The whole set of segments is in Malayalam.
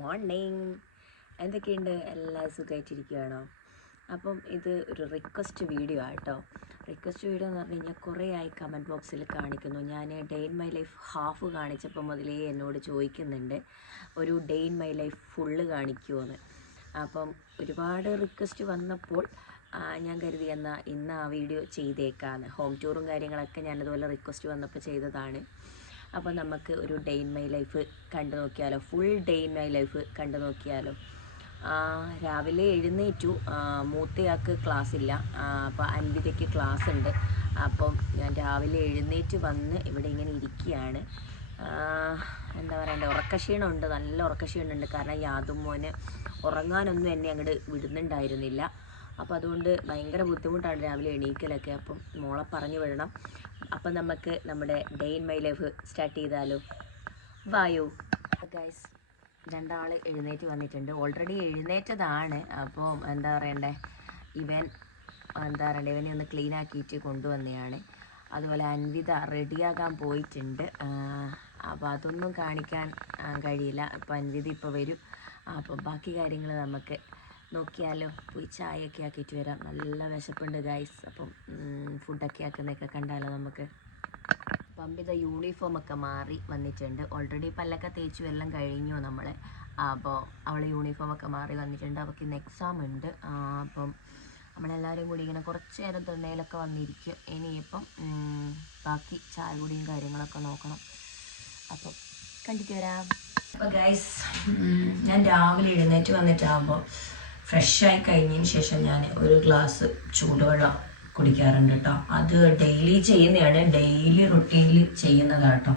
മോർണിംഗ്. എന്തൊക്കെയുണ്ട്? എല്ലാം സുഖമായിട്ടിരിക്കുകയാണോ? അപ്പം ഇത് ഒരു റിക്വസ്റ്റ് വീഡിയോ ആട്ടോ. റിക്വസ്റ്റ് വീഡിയോ എന്ന് പറഞ്ഞു കഴിഞ്ഞാൽ കുറേ ആയി കമൻറ്റ് ബോക്സിൽ കാണിക്കുന്നു. ഞാൻ day in my life half കാണിച്ചപ്പോൾ മുതലേ എന്നോട് ചോദിക്കുന്നുണ്ട് ഒരു day in my life full കാണിക്കുമോയെന്ന്. അപ്പം ഒരുപാട് റിക്വസ്റ്റ് വന്നപ്പോൾ ഞാൻ കരുതി എന്നാൽ ഇന്ന് ആ വീഡിയോ ചെയ്തേക്കാന്ന്. ഹോം ടൂറും കാര്യങ്ങളൊക്കെ ഞാനതുപോലെ റിക്വസ്റ്റ് വന്നപ്പോൾ ചെയ്തതാണ്. അപ്പോൾ നമുക്ക് ഒരു ഡേ ഇൻ മൈ ലൈഫ് കണ്ടു നോക്കിയാലോ? Full day in my life കണ്ടു നോക്കിയാലോ? രാവിലെ എഴുന്നേറ്റു. മൂത്തയാൾക്ക് ക്ലാസ് ഇല്ല, അപ്പോൾ അൻവിതയ്ക്ക് ക്ലാസ് ഉണ്ട്. അപ്പം ഞാൻ രാവിലെ എഴുന്നേറ്റ് വന്ന് ഇവിടെ ഇങ്ങനെ ഇരിക്കുകയാണ്. എന്താ പറയണ്ടേ, ഉറക്കക്ഷീണമുണ്ട്, നല്ല ഉറക്കക്ഷീണമുണ്ട്. കാരണം യാതുമോന് ഉറങ്ങാനൊന്നും എന്നെ അങ്ങോട്ട് വിടുന്നുണ്ടായിരുന്നില്ല. അപ്പോൾ അതുകൊണ്ട് ഭയങ്കര ബുദ്ധിമുട്ടാണ് രാവിലെ എണീക്കലൊക്കെ. അപ്പം മോളെ പറഞ്ഞു വിടണം. അപ്പം നമുക്ക് നമ്മുടെ day in my life start ചെയ്താലോ? വായോ ഗൈസ്. രണ്ടാൾ എഴുന്നേറ്റ് വന്നിട്ടുണ്ട്. ഓൾറെഡി എഴുന്നേറ്റതാണ്. അപ്പോൾ എന്താ പറയണ്ടേ, ഇവനെ ഒന്ന് ക്ലീൻ ആക്കിയിട്ട് കൊണ്ടുവന്നതാണ്. അതുപോലെ അൻവിത റെഡിയാകാൻ പോയിട്ടുണ്ട്. അപ്പോൾ അതൊന്നും കാണിക്കാൻ കഴിയില്ല. അപ്പോൾ അൻവിത ഇപ്പോൾ വരും. അപ്പോൾ ബാക്കി കാര്യങ്ങൾ നമുക്ക് നോക്കിയാലോ? പോയി ചായയൊക്കെ ആക്കിയിട്ട് വരാം. നല്ല വിശപ്പുണ്ട് ഗൈസ്. അപ്പം ഫുഡൊക്കെ ആക്കുന്നതൊക്കെ കണ്ടാലോ നമുക്ക്? പമ്പിത യൂണിഫോമൊക്കെ മാറി വന്നിട്ടുണ്ട്. ഓൾറെഡി പല്ലൊക്കെ തേച്ചു എല്ലാം കഴിഞ്ഞു നമ്മൾ. അപ്പോൾ അവൾ യൂണിഫോമൊക്കെ മാറി വന്നിട്ടുണ്ട്. അവൾക്ക് ഇന്ന് എക്സാം ഉണ്ട്. അപ്പം നമ്മളെല്ലാവരും കൂടി ഇങ്ങനെ കുറച്ച് നേരം തൊണ്ടയിലൊക്കെ വന്നിരിക്കും. ഇനിയിപ്പം ബാക്കി ചായ കുടിയും കാര്യങ്ങളൊക്കെ നോക്കണം. അപ്പം കണ്ടിട്ട് വരാം. അപ്പോൾ ഗൈസ്, ഞാൻ രാവിലെ എഴുന്നേറ്റ് വന്നിട്ടാകുമ്പോൾ ഫ്രഷായി കഴിഞ്ഞതിന് ശേഷം ഞാൻ ഒരു ഗ്ലാസ് ചൂടുവെള്ളം കുടിക്കാറുണ്ട് കേട്ടോ. അത് ഡെയിലി ചെയ്യുന്നതാണ്, ഡെയിലി റുട്ടീനിൽ ചെയ്യുന്നതാണ് കേട്ടോ.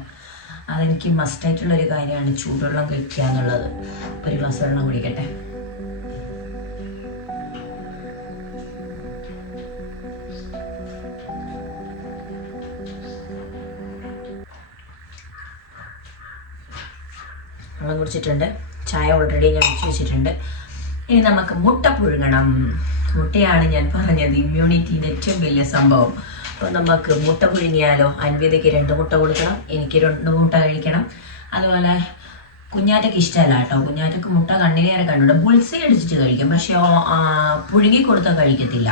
അതെനിക്ക് മസ്റ്റായിട്ടുള്ളൊരു കാര്യമാണ് ചൂടുവെള്ളം കഴിക്കുക എന്നുള്ളത്. ഒരു ഗ്ലാസ് വെള്ളം കുടിക്കട്ടെ. വെള്ളം കുടിച്ചിട്ടുണ്ട്. ചായ ഓൾറെഡി ഞാൻ ഒഴിച്ച് വെച്ചിട്ടുണ്ട്. ഇനി നമുക്ക് മുട്ട പുഴുങ്ങണം. മുട്ടയാണ് ഞാൻ പറഞ്ഞത് ഇമ്മ്യൂണിറ്റിയുടെ ഏറ്റവും വലിയ സംഭവം. അപ്പോൾ നമുക്ക് മുട്ട പുഴുങ്ങിയാലോ? അൻവിതയ്ക്ക് 2 മുട്ട കൊടുക്കണം, എനിക്ക് 2 മുട്ട കഴിക്കണം. അതുപോലെ കുഞ്ഞാറ്റയ്ക്ക് ഇഷ്ടമല്ല കേട്ടോ. കുഞ്ഞാറ്റയ്ക്ക് മുട്ട കണ്ണിലേറെ കണ്ടുണ്ട്. ബുൾസൈ അടിച്ചിട്ട് കഴിക്കും, പക്ഷേ പുഴുങ്ങി കൊടുത്താൽ കഴിക്കത്തില്ല.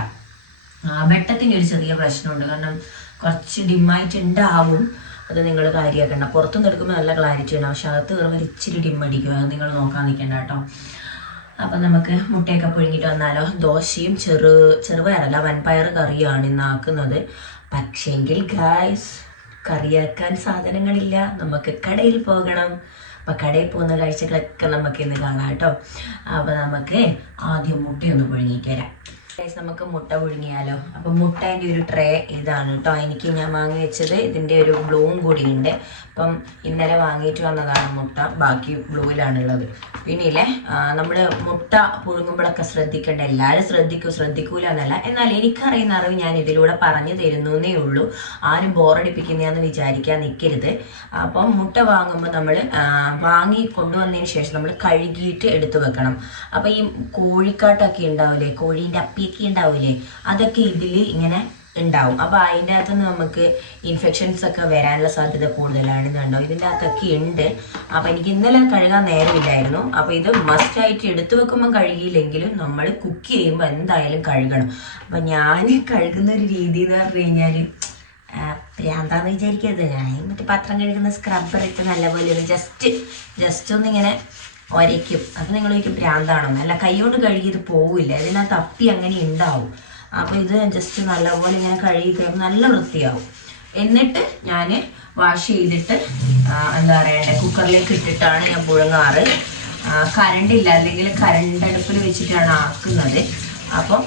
വെട്ടത്തിൻ്റെ ഒരു ചെറിയ പ്രശ്നമുണ്ട്. കാരണം കുറച്ച് ഡിമ്മായിട്ടുണ്ടാവും. അത് നിങ്ങൾ കാര്യമാക്കണ്ട. പുറത്തുനിന്ന് എടുക്കുമ്പോൾ നല്ല ക്ലാരിറ്റി ഉണ്ടാവും, പക്ഷെ അകത്ത് കയറുമ്പോൾ ഇച്ചിരി ഡിമ്മടിക്കും. അത് നിങ്ങൾ നോക്കാൻ നിൽക്കണ്ട കേട്ടോ. അപ്പം നമുക്ക് മുട്ടയൊക്കെ പുഴുങ്ങിയിട്ട് വന്നാലോ? ദോശയും ചെറുപയറല്ല, വൻപയർ കറിയാണ് ഇന്ന് ആക്കുന്നത്. പക്ഷേങ്കിൽ ഗൈസ്, കറിയാക്കാൻ സാധനങ്ങളില്ല. നമുക്ക് കടയിൽ പോകണം. അപ്പം കടയിൽ പോകുന്ന കാഴ്ചകളൊക്കെ നമുക്ക് ഇന്ന് കാണാം കേട്ടോ. അപ്പം നമുക്ക് ആദ്യം മുട്ടയൊന്ന് പുഴുങ്ങിയിട്ട് വരാം. നമുക്ക് മുട്ട പുഴുങ്ങിയാലോ? അപ്പം മുട്ടേൻ്റെ ഒരു ട്രേ ഇതാണ് കേട്ടോ. എനിക്ക് ഞാൻ വാങ്ങി വെച്ചത് ഇതിൻ്റെ ഒരു ബ്ലൂവും കൂടി ഉണ്ട്. അപ്പം ഇന്നലെ വാങ്ങിയിട്ട് വന്നതാണ് മുട്ട, ബാക്കി ബ്ലൂവിലാണുള്ളത്. പിന്നില്ലേ, നമ്മൾ മുട്ട പുഴുങ്ങുമ്പോഴൊക്കെ ശ്രദ്ധിക്കേണ്ട. എല്ലാവരും ശ്രദ്ധിക്കൂല എന്നല്ല, എന്നാൽ എനിക്കറിയുന്ന അറിവ് ഞാൻ ഇതിലൂടെ പറഞ്ഞു തരുന്നേ ഉള്ളൂ. ആരും ബോറടിപ്പിക്കുന്നതാന്ന് വിചാരിക്കാൻ നിൽക്കരുത്. അപ്പം മുട്ട വാങ്ങുമ്പോൾ നമ്മൾ വാങ്ങി കൊണ്ടുവന്നതിന് ശേഷം നമ്മൾ കഴുകിയിട്ട് എടുത്തു വെക്കണം. അപ്പം ഈ കോഴിക്കാട്ടൊക്കെ ഉണ്ടാവില്ലേ, കോഴീൻ്റെ അപ്പിയൊക്കെ ഉണ്ടാവില്ലേ, അതൊക്കെ ഇതിൽ ഇങ്ങനെ ഉണ്ടാവും. അപ്പോൾ അതിൻ്റെ അകത്തുനിന്ന് നമുക്ക് ഇൻഫെക്ഷൻസ് ഒക്കെ വരാനുള്ള സാധ്യത കൂടുതലാണ്. ഇതുണ്ടോ, ഇതിൻ്റെ അകത്തൊക്കെ ഉണ്ട്. അപ്പോൾ എനിക്ക് ഇന്നലെ കഴുകാൻ നേരമില്ലായിരുന്നു. അപ്പോൾ ഇത് മസ്റ്റായിട്ട് എടുത്തു വെക്കുമ്പോൾ കഴുകിയില്ലെങ്കിലും നമ്മൾ കുക്ക് ചെയ്യുമ്പോൾ എന്തായാലും കഴുകണം. അപ്പം ഞാൻ കഴുകുന്ന ഒരു രീതി എന്ന് പറഞ്ഞു കഴിഞ്ഞാൽ എന്താന്ന് വിചാരിക്കരുത്. ഞാൻ മറ്റേ പാത്രം കഴുകുന്ന സ്ക്രബ്ബർ ഇട്ട് നല്ലപോലെ ഒരു ജസ്റ്റ് ഒന്നിങ്ങനെ ഒരയ്ക്കും. അപ്പം നിങ്ങൾ ചോദിക്കും ഭ്രാന്താണോ? അല്ല, കൈ കൊണ്ട് കഴുകിയത് പോവില്ല, ഇതിനകത്ത് അപ്പി അങ്ങനെ ഉണ്ടാവും. അപ്പോൾ ഇത് ജസ്റ്റ് നല്ലപോലെ ഇങ്ങനെ കഴുകി കഴിയുമ്പോൾ നല്ല വൃത്തിയാവും. എന്നിട്ട് ഞാൻ വാഷ് ചെയ്തിട്ട് എന്താ പറയണ്ടേ, കുക്കറിലേക്ക് ഇട്ടിട്ടാണ് ഞാൻ പുഴുങ്ങാറ്. കറണ്ടില്ല, അല്ലെങ്കിൽ കറണ്ടടുപ്പിൽ വെച്ചിട്ടാണ് ആക്കുന്നത്. അപ്പം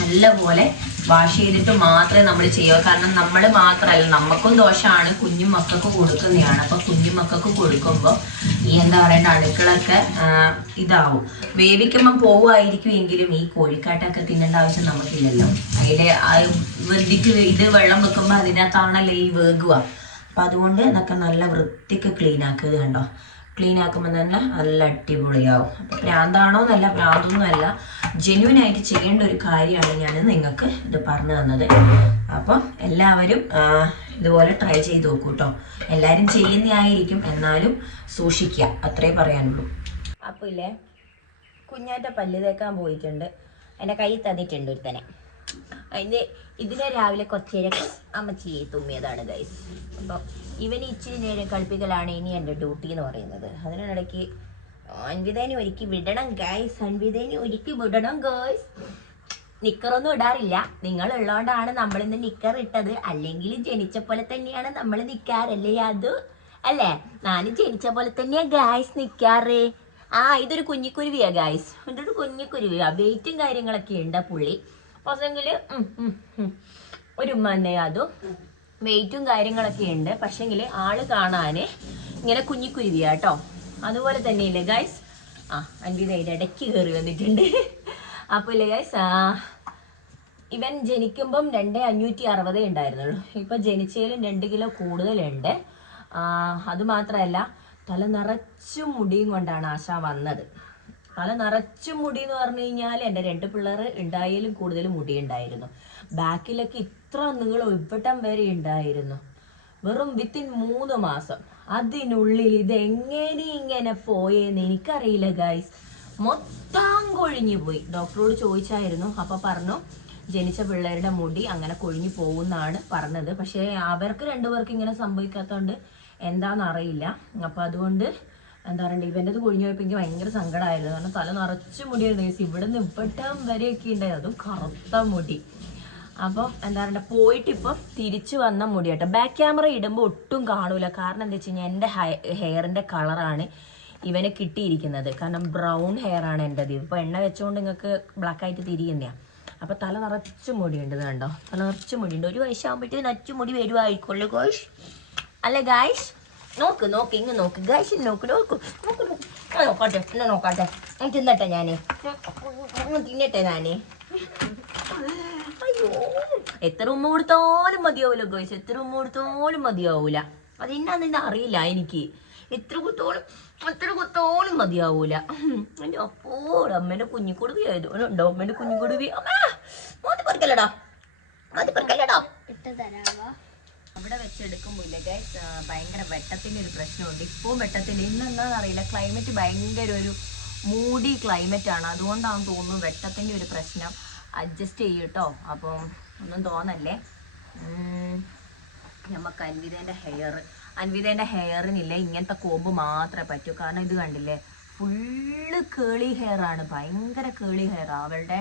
നല്ലപോലെ വാഷ് ചെയ്തിട്ട് മാത്രമേ നമ്മൾ ചെയ്യുക. കാരണം നമ്മൾ മാത്രമല്ല, നമുക്കും ദോഷമാണ്, കുഞ്ഞു മക്കൾക്ക് കൊടുക്കുന്നതാണ്. അപ്പോൾ കുഞ്ഞു മക്കൾക്ക് കൊടുക്കുമ്പോൾ ഈ എന്താ പറയേണ്ട അടുക്കളൊക്കെ ഇതാവും. വേവിക്കുമ്പോൾ പോവുമായിരിക്കും, എങ്കിലും ഈ കോഴിക്കാട്ടൊക്കെ തിന്നേണ്ട ആവശ്യം നമുക്കില്ലല്ലോ. അതിൻ്റെ വെന്തിക്ക് ഇത് വെള്ളം വെക്കുമ്പോൾ അതിനകത്താണല്ലോ ഈ വേഗുക. അപ്പം അതുകൊണ്ട് ഇതൊക്കെ നല്ല വൃത്തിക്ക് ക്ലീൻ ആക്കുക. കണ്ടോ, ക്ലീൻ ആക്കുമ്പോൾ തന്നെ നല്ല അടിപൊളിയാവും. അപ്പം ഭ്രാന്താണോ എന്നല്ല, ഭ്രാന്തൊന്നും അല്ല, ജെന്യുവനായിട്ട് ചെയ്യേണ്ട ഒരു കാര്യമാണ് ഞാൻ നിങ്ങൾക്ക് ഇത് പറഞ്ഞു തന്നത്. അപ്പം എല്ലാവരും ഇതുപോലെ ട്രൈ ചെയ്ത് നോക്കൂ കേട്ടോ. എല്ലാവരും ചെയ്യുന്നതായിരിക്കും, എന്നാലും സൂക്ഷിക്കുക, അത്രേ പറയാനുള്ളൂ. അപ്പോൾ ഇല്ലേ കുഞ്ഞാറ്റ പല്ല് തേക്കാൻ പോയിട്ടുണ്ട്. എൻ്റെ കൈ തന്നിട്ടുണ്ട് ഒരുത്തനെ. ഇതിനെ രാവിലെ കുറച്ച് നേരം അമ്മച്ചി തുമ്മിയതാണ് ഗൈസ്. അപ്പോൾ ഇവന് ഇച്ചിരി നേരം കളിപ്പിക്കലാണ് ഇനി എൻ്റെ ഡ്യൂട്ടി എന്ന് പറയുന്നത്. അതിനിടയ്ക്ക് അൻവിതേനെ ഒരുക്കി വിടണം ഗൈസ്. അൻവിതേനെ ഒരുക്കി വിടണം ഗൈസ്. നിക്കറൊന്നും ഇടാറില്ല. നിങ്ങൾ ഉള്ളതുകൊണ്ടാണ് നമ്മളിന്ന് നിക്കർ ഇട്ടത്. അല്ലെങ്കിൽ ജനിച്ച പോലെ തന്നെയാണ് നമ്മൾ നിൽക്കാറല്ലേ? അത് അല്ലേ, ഞാൻ ജനിച്ച പോലെ തന്നെയാണ് ഗൈസ് നിൽക്കാറ്. ഇതൊരു കുഞ്ഞിക്കുരുവിയാ ഗൈസ്. ഇതൊരു കുഞ്ഞിക്കുരുവിയാ. വെയിറ്റും കാര്യങ്ങളൊക്കെ ഉണ്ട് പുള്ളി. പക്ഷെങ്കിൽ ഒരു ഉമ്മന്നെ അതും വെയിറ്റും കാര്യങ്ങളൊക്കെ ഉണ്ട്. പക്ഷെങ്കിൽ ആള് കാണാൻ ഇങ്ങനെ കുഞ്ഞിക്കുരുവിയാ കേട്ടോ. അതുപോലെ തന്നെയില്ലേ ഗൈസ്. അൻവിത അതിൻ്റെ ഇടയ്ക്ക് കയറി വന്നിട്ടുണ്ട്. അപ്പോൾ ഇല്ലേ ഗൈസ്, ഇവൻ ജനിക്കുമ്പം 2560 ഉണ്ടായിരുന്നുള്ളൂ. ഇപ്പം ജനിച്ചതിലും 2 കിലോ കൂടുതലുണ്ട്. അതുമാത്രമല്ല തല നിറച്ചും മുടിയും കൊണ്ടാണ് ആശ വന്നത്. തല നിറച്ചും മുടി എന്ന് പറഞ്ഞു കഴിഞ്ഞാൽ എൻ്റെ 2 പിള്ളേർ ഉണ്ടായാലും കൂടുതൽ മുടി ഉണ്ടായിരുന്നു. ബാക്കിലൊക്കെ ഇത്ര നീളം ഇവിടം വരെ ഉണ്ടായിരുന്നു. വെറും വിത്തിൻ 3 മാസം. അതിനുള്ളിൽ ഇതെങ്ങനെ ഇങ്ങനെ പോയെന്ന് എനിക്കറിയില്ല ഗൈസ്. മൊത്തം കൊഴിഞ്ഞു പോയി. ഡോക്ടറോട് ചോദിച്ചായിരുന്നു. അപ്പോൾ പറഞ്ഞു ജനിച്ച പിള്ളേരുടെ മുടി അങ്ങനെ കൊഴിഞ്ഞു പോകുന്നാണ് പറഞ്ഞത്. പക്ഷേ അവർക്ക് 2 പേർക്ക് ഇങ്ങനെ സംഭവിക്കാത്തതുകൊണ്ട് എന്താണെന്നറിയില്ല. അപ്പം അതുകൊണ്ട് എന്താ പറയുക, ഇവൻ്റെത് കൊഴിഞ്ഞു പോയപ്പോൾ എനിക്ക് ഭയങ്കര സങ്കടമായിരുന്നു. കാരണം തല നിറച്ച് മുടിയായിരുന്നു ഗൈസ്. ഇവിടെ നിന്ന് ഇവിടം വരെയൊക്കെ ഉണ്ടായിരുന്നു. അതും കറുത്ത മുടി. അപ്പം എന്താ പറയുക, പോയിട്ട് ഇപ്പം തിരിച്ചു വന്ന മുടി കേട്ടോ. ബാക്ക് ക്യാമറ ഇടുമ്പോൾ ഒട്ടും കാണൂല. കാരണം എന്താ വെച്ച് കഴിഞ്ഞാൽ എൻ്റെ ഹെയറിൻ്റെ കളറാണ് ഇവനെ കിട്ടിയിരിക്കുന്നത്. കാരണം ബ്രൗൺ ഹെയർ ആണ് എൻ്റെത്. ഇപ്പോൾ എണ്ണ വെച്ചുകൊണ്ട് നിങ്ങൾക്ക് ബ്ലാക്ക് ആയിട്ട് തിരിയുന്നതാണ്. അപ്പോൾ തല നിറച്ച് മുടിയുണ്ട്. കണ്ടോ, തല നിറച്ച് മുടിയുണ്ട്. ഒരു വയസ്സാകുമ്പോഴത്തേക്ക് നച്ചു മുടി വരുമായിരിക്കുമല്ലോ ഗൈസ്. അല്ലേ ഗൈസ്? നോക്ക് ഇങ്ങ് നോക്ക് ഗൈസ്. നോക്ക് നോക്കട്ടെ, എന്നെ നോക്കട്ടെ. തിന്നട്ടെ ഞാനേ, തിന്നട്ടെ ഞാനേ. അയ്യോ, എത്ര ഉമ്മ കൊടുത്താലും മതിയാവൂല ഗൈസ്. എത്ര ഉമ്മ കൊടുത്താലും മതിയാവൂല. അതെന്നാന്ന് അറിയില്ല എനിക്ക്. എത്ര കുത്തോളും മതിയാവൂല. എൻ്റെ അപ്പോടെ അമ്മേൻ്റെ കുഞ്ഞിക്കൊടുവി ആയതുകൊണ്ടോ. അമ്മേൻ്റെ കുഞ്ഞിക്കൊടുവി മാറ്റി പറിക്കല്ലടാ. അവിടെ വെച്ചെടുക്കുമ്പോയില്ലേ ഗൈസ്, ഭയങ്കര വെട്ടത്തിൻ്റെ ഒരു പ്രശ്നമുണ്ട്. ഇപ്പോൾ വെട്ടത്തില്ല. ഇന്നെന്താണെന്ന് അറിയില്ല, ക്ലൈമറ്റ് ഭയങ്കര ഒരു മൂടി ക്ലൈമറ്റ് ആണ്. അതുകൊണ്ടാണെന്ന് തോന്നുന്നു വെട്ടത്തിൻ്റെ ഒരു പ്രശ്നം. അഡ്ജസ്റ്റ് ചെയ്യും കേട്ടോ. അപ്പം ഒന്നും തോന്നല്ലേ. നമുക്ക് അൻവിതേൻ്റെ ഹെയറിനില്ല ഇങ്ങനത്തെ കോമ്പ് മാത്രമേ പറ്റൂ. കാരണം ഇത് കണ്ടില്ലേ, ഫുള്ള് കേളി ഹെയർ ആണ്. ഭയങ്കര കേളി ഹെയർ. അവളുടെ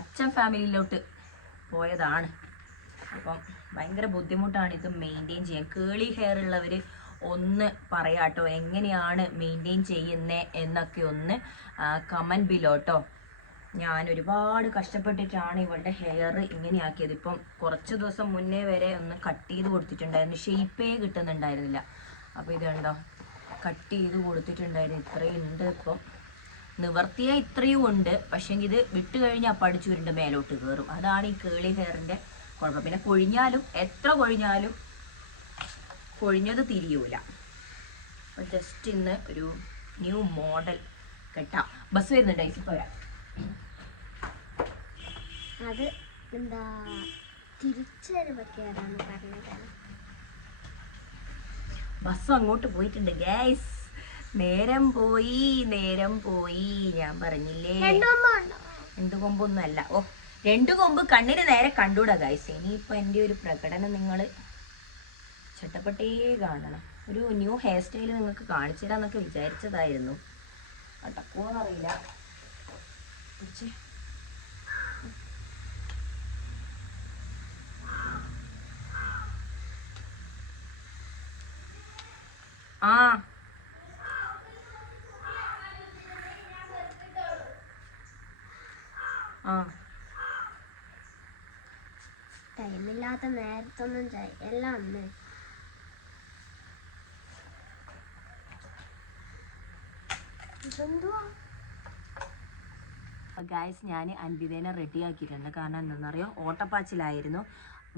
അച്ഛൻ ഫാമിലിയിലോട്ട് പോയതാണ്. അപ്പം ഭയങ്കര ബുദ്ധിമുട്ടാണ് ഇത് മെയിൻറ്റെയിൻ ചെയ്യാൻ. കേളി ഹെയർ ഉള്ളവർ ഒന്ന് പറയാട്ടോ, എങ്ങനെയാണ് മെയിൻറ്റെയിൻ ചെയ്യുന്നത് എന്നൊക്കെ ഒന്ന് കമൻറ്റ് ബിലോട്ടോ. ഞാൻ ഒരുപാട് കഷ്ടപ്പെട്ടിട്ടാണ് ഇവളുടെ ഹെയർ ഇങ്ങനെയാക്കിയത്. ഇപ്പം കുറച്ച് ദിവസം മുന്നേ വരെ ഒന്ന് കട്ട് ചെയ്ത് കൊടുത്തിട്ടുണ്ടായിരുന്നു. ഷേപ്പേ കിട്ടുന്നുണ്ടായിരുന്നില്ല. അപ്പോൾ ഇത് കണ്ടോ, കട്ട് ചെയ്ത് കൊടുത്തിട്ടുണ്ടായിരുന്നു. ഇത്രയും ഉണ്ട്. ഇപ്പം നിവർത്തിയാൽ ഇത്രയും ഉണ്ട്. പക്ഷേങ്കിൽ ഇത് വിട്ട് കഴിഞ്ഞാൽ പഠിച്ചുരുണ്ട് മേലോട്ട് കയറും. അതാണ് ഈ കേളി ഹെയറിൻ്റെ കുഴപ്പം. പിന്നെ കൊഴിഞ്ഞാലും എത്ര കൊഴിഞ്ഞാലും കൊഴിഞ്ഞത് തിരിയൂല. അപ്പോൾ ജസ്റ്റ് ഇന്ന് ഒരു ന്യൂ മോഡൽ കെട്ടാം. ബസ് വരുന്നുണ്ട് ഐസ്. ഇപ്പോൾ വരാം. അത് എന്താ തിരിച്ചുവരവൊക്കെയാണെന്ന് പറഞ്ഞതാണ്. ബസ് അങ്ങോട്ട് പോയിട്ടുണ്ട് ഗൈസ്. നേരം പോയി. ഞാൻ പറഞ്ഞില്ലേ, 2 കൊമ്പൊന്നും അല്ല. 2 കൊമ്പ് കണ്ണിന് നേരെ കണ്ടൂടാ ഗൈസ്. ഇനിയിപ്പോൾ എൻ്റെ ഒരു പ്രകടനം നിങ്ങൾ ചട്ടപ്പെട്ടേ കാണണം. ഒരു ന്യൂ ഹെയർ സ്റ്റൈൽ നിങ്ങൾക്ക് കാണിച്ചു തരാമെന്നൊക്കെ വിചാരിച്ചതായിരുന്നു. നടക്കുമോന്നറിയില്ല. ടൈമില്ലാത്ത നേരത്തൊന്നും എല്ലാം അന്ന് ഗൈസ്, ഞാൻ അൻവിതേനെ റെഡി ആക്കിയിട്ടുണ്ട്. കാരണം എന്താണെന്നറിയോ, ഓട്ടപ്പാച്ചിലായിരുന്നു.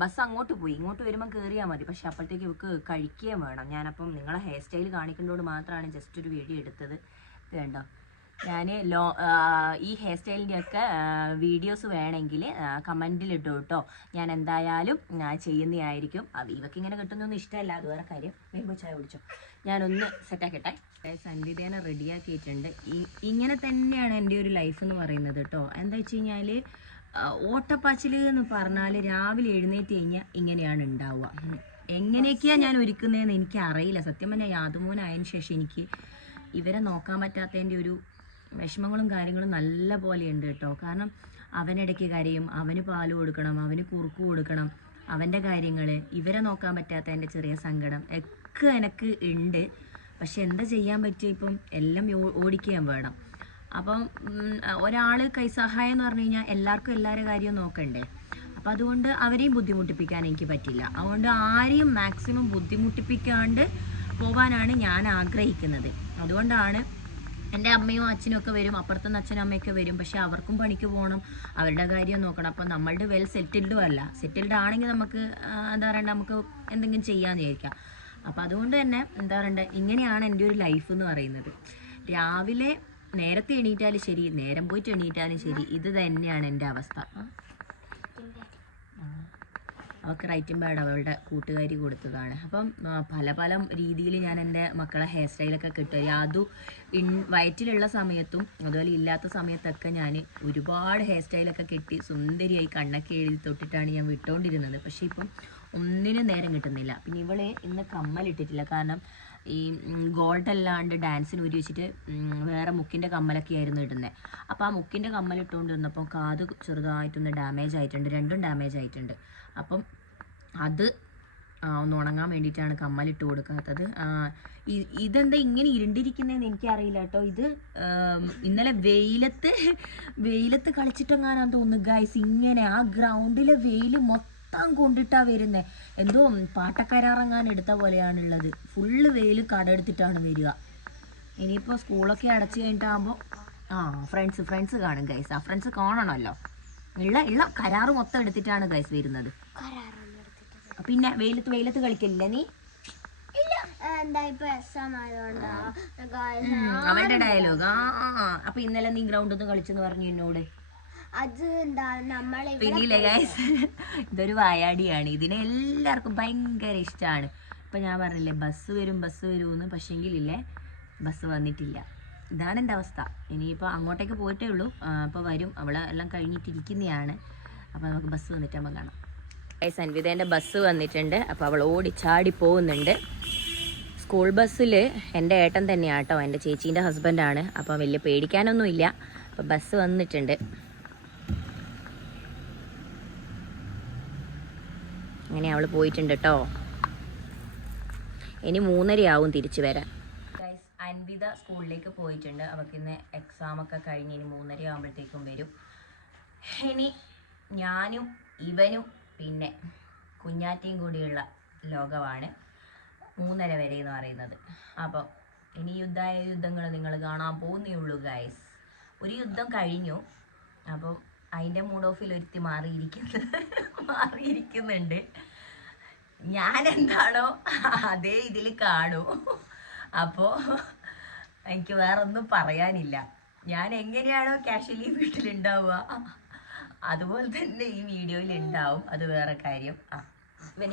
ബസ് അങ്ങോട്ട് പോയി. ഇങ്ങോട്ട് വരുമ്പോൾ കയറിയാൽ മതി. പക്ഷെ അപ്പോഴത്തേക്ക് ഇവർക്ക് കഴിക്കുകയും വേണം. ഞാനപ്പം നിങ്ങളെ ഹെയർ സ്റ്റൈൽ കാണിക്കുന്നതോട് മാത്രമാണ് ജസ്റ്റ് ഒരു വീഡിയോ എടുത്തത്. ഇത് കണ്ടോ, ഞാൻ ഈ ഹെയർ സ്റ്റൈലിൻ്റെ ഒക്കെ വീഡിയോസ് വേണമെങ്കിൽ കമൻറ്റിലിട്ടു കേട്ടോ. ഞാൻ എന്തായാലും ചെയ്യുന്നതായിരിക്കും. ഇവക്ക് ഇങ്ങനെ കിട്ടുന്നൊന്നും ഇഷ്ടമല്ല, അത് വേറെ കാര്യം. വേഗം ചായ കുടിച്ചോ, ഞാനൊന്ന് സെറ്റാക്കട്ടെ. സൻവിതേനെ റെഡിയാക്കിയിട്ടുണ്ട്. ഇങ്ങനെ തന്നെയാണ് എൻ്റെ ഒരു ലൈഫ് എന്ന് പറയുന്നത് കേട്ടോ. എന്താ വെച്ച് കഴിഞ്ഞാൽ ഓട്ടപ്പാച്ചിൽ എന്ന് പറഞ്ഞാൽ രാവിലെ എഴുന്നേറ്റ് കഴിഞ്ഞാൽ ഇങ്ങനെയാണ് ഉണ്ടാവുക. എങ്ങനെയൊക്കെയാണ് ഞാൻ ഒരുക്കുന്നതെന്ന് എനിക്ക് അറിയില്ല സത്യം പറഞ്ഞാൽ. യാതുമോനായതിനു ശേഷം എനിക്ക് ഇവരെ നോക്കാൻ പറ്റാത്തതിൻ്റെ ഒരു വിഷമങ്ങളും കാര്യങ്ങളും നല്ല പോലെ ഉണ്ട് കേട്ടോ. കാരണം അവനിടയ്ക്ക് കരയും, അവന് പാല് കൊടുക്കണം, അവന് കുറുക്ക് കൊടുക്കണം, അവൻ്റെ കാര്യങ്ങൾ, ഇവരെ നോക്കാൻ പറ്റാത്തതിൻ്റെ ചെറിയ സങ്കടം ഒക്കെ എനിക്ക് ഉണ്ട്. പക്ഷെ എന്താ ചെയ്യാൻ പറ്റുക, ഇപ്പം എല്ലാം ഓടിക്കാൻ വേണം. അപ്പം ഒരാൾ കൈസഹായം എന്ന് പറഞ്ഞു കഴിഞ്ഞാൽ എല്ലാവർക്കും എല്ലാവരുടെ കാര്യവും നോക്കണ്ടേ. അപ്പം അതുകൊണ്ട് അവരെയും ബുദ്ധിമുട്ടിപ്പിക്കാൻ എനിക്ക് പറ്റില്ല. അതുകൊണ്ട് ആരെയും മാക്സിമം ബുദ്ധിമുട്ടിപ്പിക്കാണ്ട് പോകാനാണ് ഞാൻ ആഗ്രഹിക്കുന്നത്. അതുകൊണ്ടാണ് എൻ്റെ അമ്മയും അച്ഛനും ഒക്കെ വരും, അപ്പുറത്തുനിന്ന് അച്ഛനും അമ്മയൊക്കെ വരും. പക്ഷെ അവർക്കും പണിക്ക് പോകണം, അവരുടെ കാര്യം നോക്കണം. അപ്പം നമ്മളുടെ വെൽ സെറ്റിൽഡും അല്ല. സെറ്റിൽഡ് ആണെങ്കിൽ നമുക്ക് എന്താ പറയണ്ട, നമുക്ക് എന്തെങ്കിലും ചെയ്യാമെന്ന് വിചാരിക്കാം. അപ്പം അതുകൊണ്ട് തന്നെ എന്താ പറയണ്ടേ, ഇങ്ങനെയാണ് എൻ്റെ ഒരു ലൈഫ് എന്ന് പറയുന്നത്. രാവിലെ നേരത്തെ എണീറ്റാലും ശരി, നേരം പോയിട്ട് എണീറ്റാലും ശരി, ഇത് തന്നെയാണ് എൻ്റെ അവസ്ഥ. അവൾക്ക് റൈറ്റും പാഡ് അവളുടെ കൂട്ടുകാരി കൊടുത്തതാണ്. അപ്പം പല പല രീതിയിൽ ഞാൻ എൻ്റെ മക്കളെ ഹെയർ സ്റ്റൈലൊക്കെ കിട്ടുക. അതും വയറ്റിലുള്ള സമയത്തും അതുപോലെ ഇല്ലാത്ത സമയത്തൊക്കെ ഞാൻ ഒരുപാട് ഹെയർ സ്റ്റൈലൊക്കെ കെട്ടി സുന്ദരിയായി കണ്ണൊക്കെ എഴുതി തൊട്ടിട്ടാണ് ഞാൻ വിട്ടുകൊണ്ടിരുന്നത്. പക്ഷേ ഇപ്പം ഒന്നിനും നേരം കിട്ടുന്നില്ല. പിന്നെ ഇവളെ ഇന്ന് കമ്മലിട്ടിട്ടില്ല, കാരണം ഈ ഗോൾഡ് അല്ലാണ്ട് ഡാൻസിന് ഊരി വെച്ചിട്ട് വേറെ മുക്കിൻ്റെ കമ്മലൊക്കെ ആയിരുന്നു ഇടുന്നത്. അപ്പോൾ ആ മുക്കിൻ്റെ കമ്മലിട്ടുകൊണ്ട് വന്നപ്പോൾ കാത് ചെറുതായിട്ടൊന്ന് ഡാമേജ് ആയിട്ടുണ്ട്, രണ്ടും ഡാമേജ് ആയിട്ടുണ്ട്. അപ്പം അത് ഒന്ന് ഉണങ്ങാൻ വേണ്ടിയിട്ടാണ് കമ്മലിട്ട് കൊടുക്കാത്തത്. ഇതെന്താ ഇങ്ങനെ ഇരുണ്ടിരിക്കുന്നതെന്ന് എനിക്കറിയില്ല കേട്ടോ. ഇത് ഇന്നലെ വെയിലത്ത് കളിച്ചിട്ടെങ്ങാനാന്ന് തോന്നുന്നു ഗൈസ്. ഇങ്ങനെ ആ ഗ്രൗണ്ടിലെ വെയിൽ മൊത്തം കൊണ്ടിട്ടാണ് വരുന്നത്. എന്തോ പാട്ടക്കരാറങ്ങാൻ എടുത്ത പോലെയാണുള്ളത്. ഫുള്ള് വെയിൽ കടയെടുത്തിട്ടാണ് വരിക. ഇനിയിപ്പോൾ സ്കൂളൊക്കെ അടച്ചു കഴിഞ്ഞിട്ടാകുമ്പോൾ ഫ്രണ്ട്സ് കാണും ഗൈസ്. ആ ഫ്രണ്ട്സ് കാണണമല്ലോ. ഉള്ള കരാറ് മൊത്തം എടുത്തിട്ടാണ് ഗൈസ് വരുന്നത്. പിന്നെ വെയിലത്ത് കളിക്കില്ല നീ? അവന്റെ ഡയലോഗ്. അപ്പൊ ഇന്നലെ നീ ഗ്രൗണ്ടിൽ നിന്ന് കളിച്ചെന്ന് പറഞ്ഞു എന്നോട്. പിന്നില്ലേ ഗൈസ്, ഇതൊരു വായാടിയാണ്. ഇതിനെ എല്ലാവർക്കും ഭയങ്കര ഇഷ്ടമാണ്. ഇപ്പൊ ഞാൻ പറഞ്ഞില്ലേ ബസ് വരുമെന്ന്. പക്ഷെങ്കിലില്ലേ ബസ് വന്നിട്ടില്ല. ഇതാണ് എൻ്റെ അവസ്ഥ. ഇനിയിപ്പോൾ അങ്ങോട്ടേക്ക് പോയിട്ടേ ഉള്ളൂ. അപ്പോൾ വരും. അവളെ എല്ലാം കഴിഞ്ഞിട്ടിരിക്കുന്നതാണ്. അപ്പോൾ നമുക്ക് ബസ് വന്നിട്ടാകുമ്പോൾ കാണാം. സൻവിതേൻ്റെ ബസ് വന്നിട്ടുണ്ട്. അപ്പോൾ അവൾ ഓടിച്ചാടി പോകുന്നുണ്ട്. സ്കൂൾ ബസ്സിൽ എൻ്റെ ഏട്ടൻ തന്നെയാണ് കേട്ടോ, എൻ്റെ ചേച്ചീൻ്റെ ഹസ്ബൻഡാണ്. അപ്പോൾ വലിയ പേടിക്കാനൊന്നുമില്ല. അപ്പോൾ ബസ് വന്നിട്ടുണ്ട്. അങ്ങനെ അവൾ പോയിട്ടുണ്ട് കേട്ടോ. ഇനി 3:30 തിരിച്ചു വരാൻ. അൻവിത സ്കൂളിലേക്ക് പോയിട്ടുണ്ട്. അവൾക്ക് ഇന്ന് എക്സാമൊക്കെ കഴിഞ്ഞ് ഇനി 3:30 വരും. ഇനി ഞാനും ഇവനും പിന്നെ കുഞ്ഞാറ്റയും കൂടിയുള്ള ലോകമാണ് 3:30 വരെ എന്ന് പറയുന്നത്. അപ്പോൾ ഇനി യുദ്ധങ്ങൾ നിങ്ങൾ കാണാൻ പോകുന്നേ ഉള്ളൂ ഗൈസ്. ഒരു യുദ്ധം കഴിഞ്ഞു. അപ്പം അതിൻ്റെ മൂഡ് ഓഫിൽ ഒരുത്തി മാറിയിരിക്കുന്നുണ്ട്. ഞാനെന്താണോ അതേ ഇതിൽ കാണൂ. അപ്പോൾ എനിക്ക് വേറെ ഒന്നും പറയാനില്ല. ഞാൻ എങ്ങനെയാണോ കാഷ്വലി വീട്ടിലുണ്ടാവുക അതുപോലെ തന്നെ ഈ വീഡിയോയിൽ ഉണ്ടാവും. അത് വേറെ കാര്യം.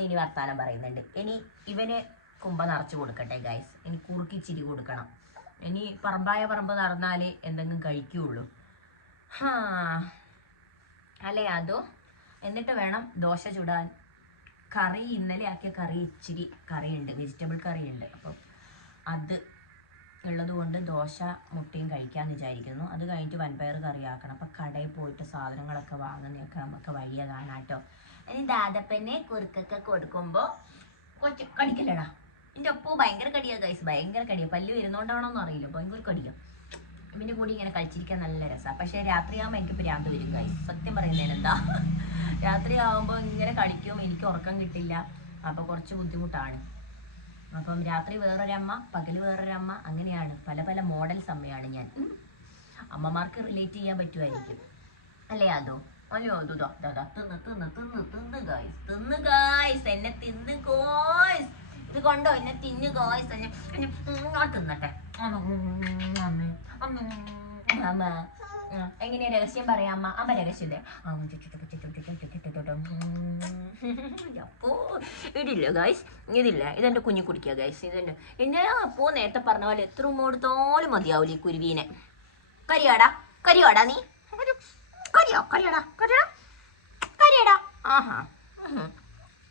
ഇനി വർത്താനം പറയുന്നുണ്ട്. ഇനി ഇവന് കുമ്പ നിറച്ച് കൊടുക്കട്ടെ ഗൈസ്. ഇനി കുറുക്കിച്ചിരി കൊടുക്കണം. ഇനി പറമ്പ് നടന്നാലേ എന്തെങ്കിലും കഴിക്കുകയുള്ളൂ. അല്ലേ അതോ? എന്നിട്ട് വേണം ദോശ ചുടാൻ. കറി ഇന്നലെ ആക്കിയ കറി ഇച്ചിരി കറിയുണ്ട്, വെജിറ്റബിൾ കറിയുണ്ട്. അപ്പം അത് ഉള്ളത് കൊണ്ട് ദോശ മുട്ടയും കഴിക്കാമെന്ന് വിചാരിക്കുന്നു. അത് കഴിഞ്ഞിട്ട് വൻപയർ കറി ആക്കണം. അപ്പം കടയിൽ പോയിട്ട് സാധനങ്ങളൊക്കെ വാങ്ങുന്നതൊക്കെ നമുക്ക് വഴിയ കാണാട്ടോ. ഇനി ദാദപ്പനെ കുറുക്കൊക്കെ കൊടുക്കുമ്പോൾ കുറച്ച് കടിക്കല്ലടാ. എൻ്റെ ഒപ്പം ഭയങ്കര കടിയാണ് ഗൈസ്, ഭയങ്കര കടിയാണ്. പല്ല് വരുന്നോണ്ടാണോന്നും അറിയില്ല, ഭയങ്കര കടിയാണ്. ഇവൻ്റെ കൂടി ഇങ്ങനെ കളിച്ചിരിക്കാൻ നല്ല രസമാണ്. പക്ഷേ രാത്രിയാകുമ്പോൾ എനിക്ക് ഭ്രാന്ത് വരും ഗൈസ്. സത്യം പറയുന്നതിനെന്താ, രാത്രിയാകുമ്പോൾ ഇങ്ങനെ കളിക്കും, എനിക്ക് ഉറക്കം കിട്ടില്ല. അപ്പോൾ കുറച്ച് ബുദ്ധിമുട്ടാണ്. അപ്പം രാത്രി വേറൊരമ്മ, പകല് വേറൊരമ്മ, അങ്ങനെയാണ്. പല പല മോഡൽസ് അമ്മയാണ് ഞാൻ. അമ്മമാർക്ക് റിലേറ്റ് ചെയ്യാൻ പറ്റുമായിരിക്കും അല്ലേ അതോ? അല്ലോ അതോ തിന്ന് ഗായ്സ്, എന്നെ തിന്ന് ഗായ്സ്. ഇത് കൊണ്ടോ എന്നെ തിന്നു ഗായ്സ്. തിന്നട്ടെ. അമ്മ എങ്ങനെയാ രഹസ്യം പറയാം അമ്മ അമ്മ രഹസ്യം അപ്പോ ഇതില്ല ഗൈസ്, ഇതില്ല, ഇതെന്റെ കുഞ്ഞു കുടിക്കുക ഗൈസ്. ഇതെന്റെ എന്നെ അപ്പോ നേരത്തെ പറഞ്ഞ പോലെ എത്ര ഉമ്മോടുത്തോളം മതിയാവൂല ഈ കുരുവീനെ. കരിയോടാ നീ, കരിയോടാ ആഹാ.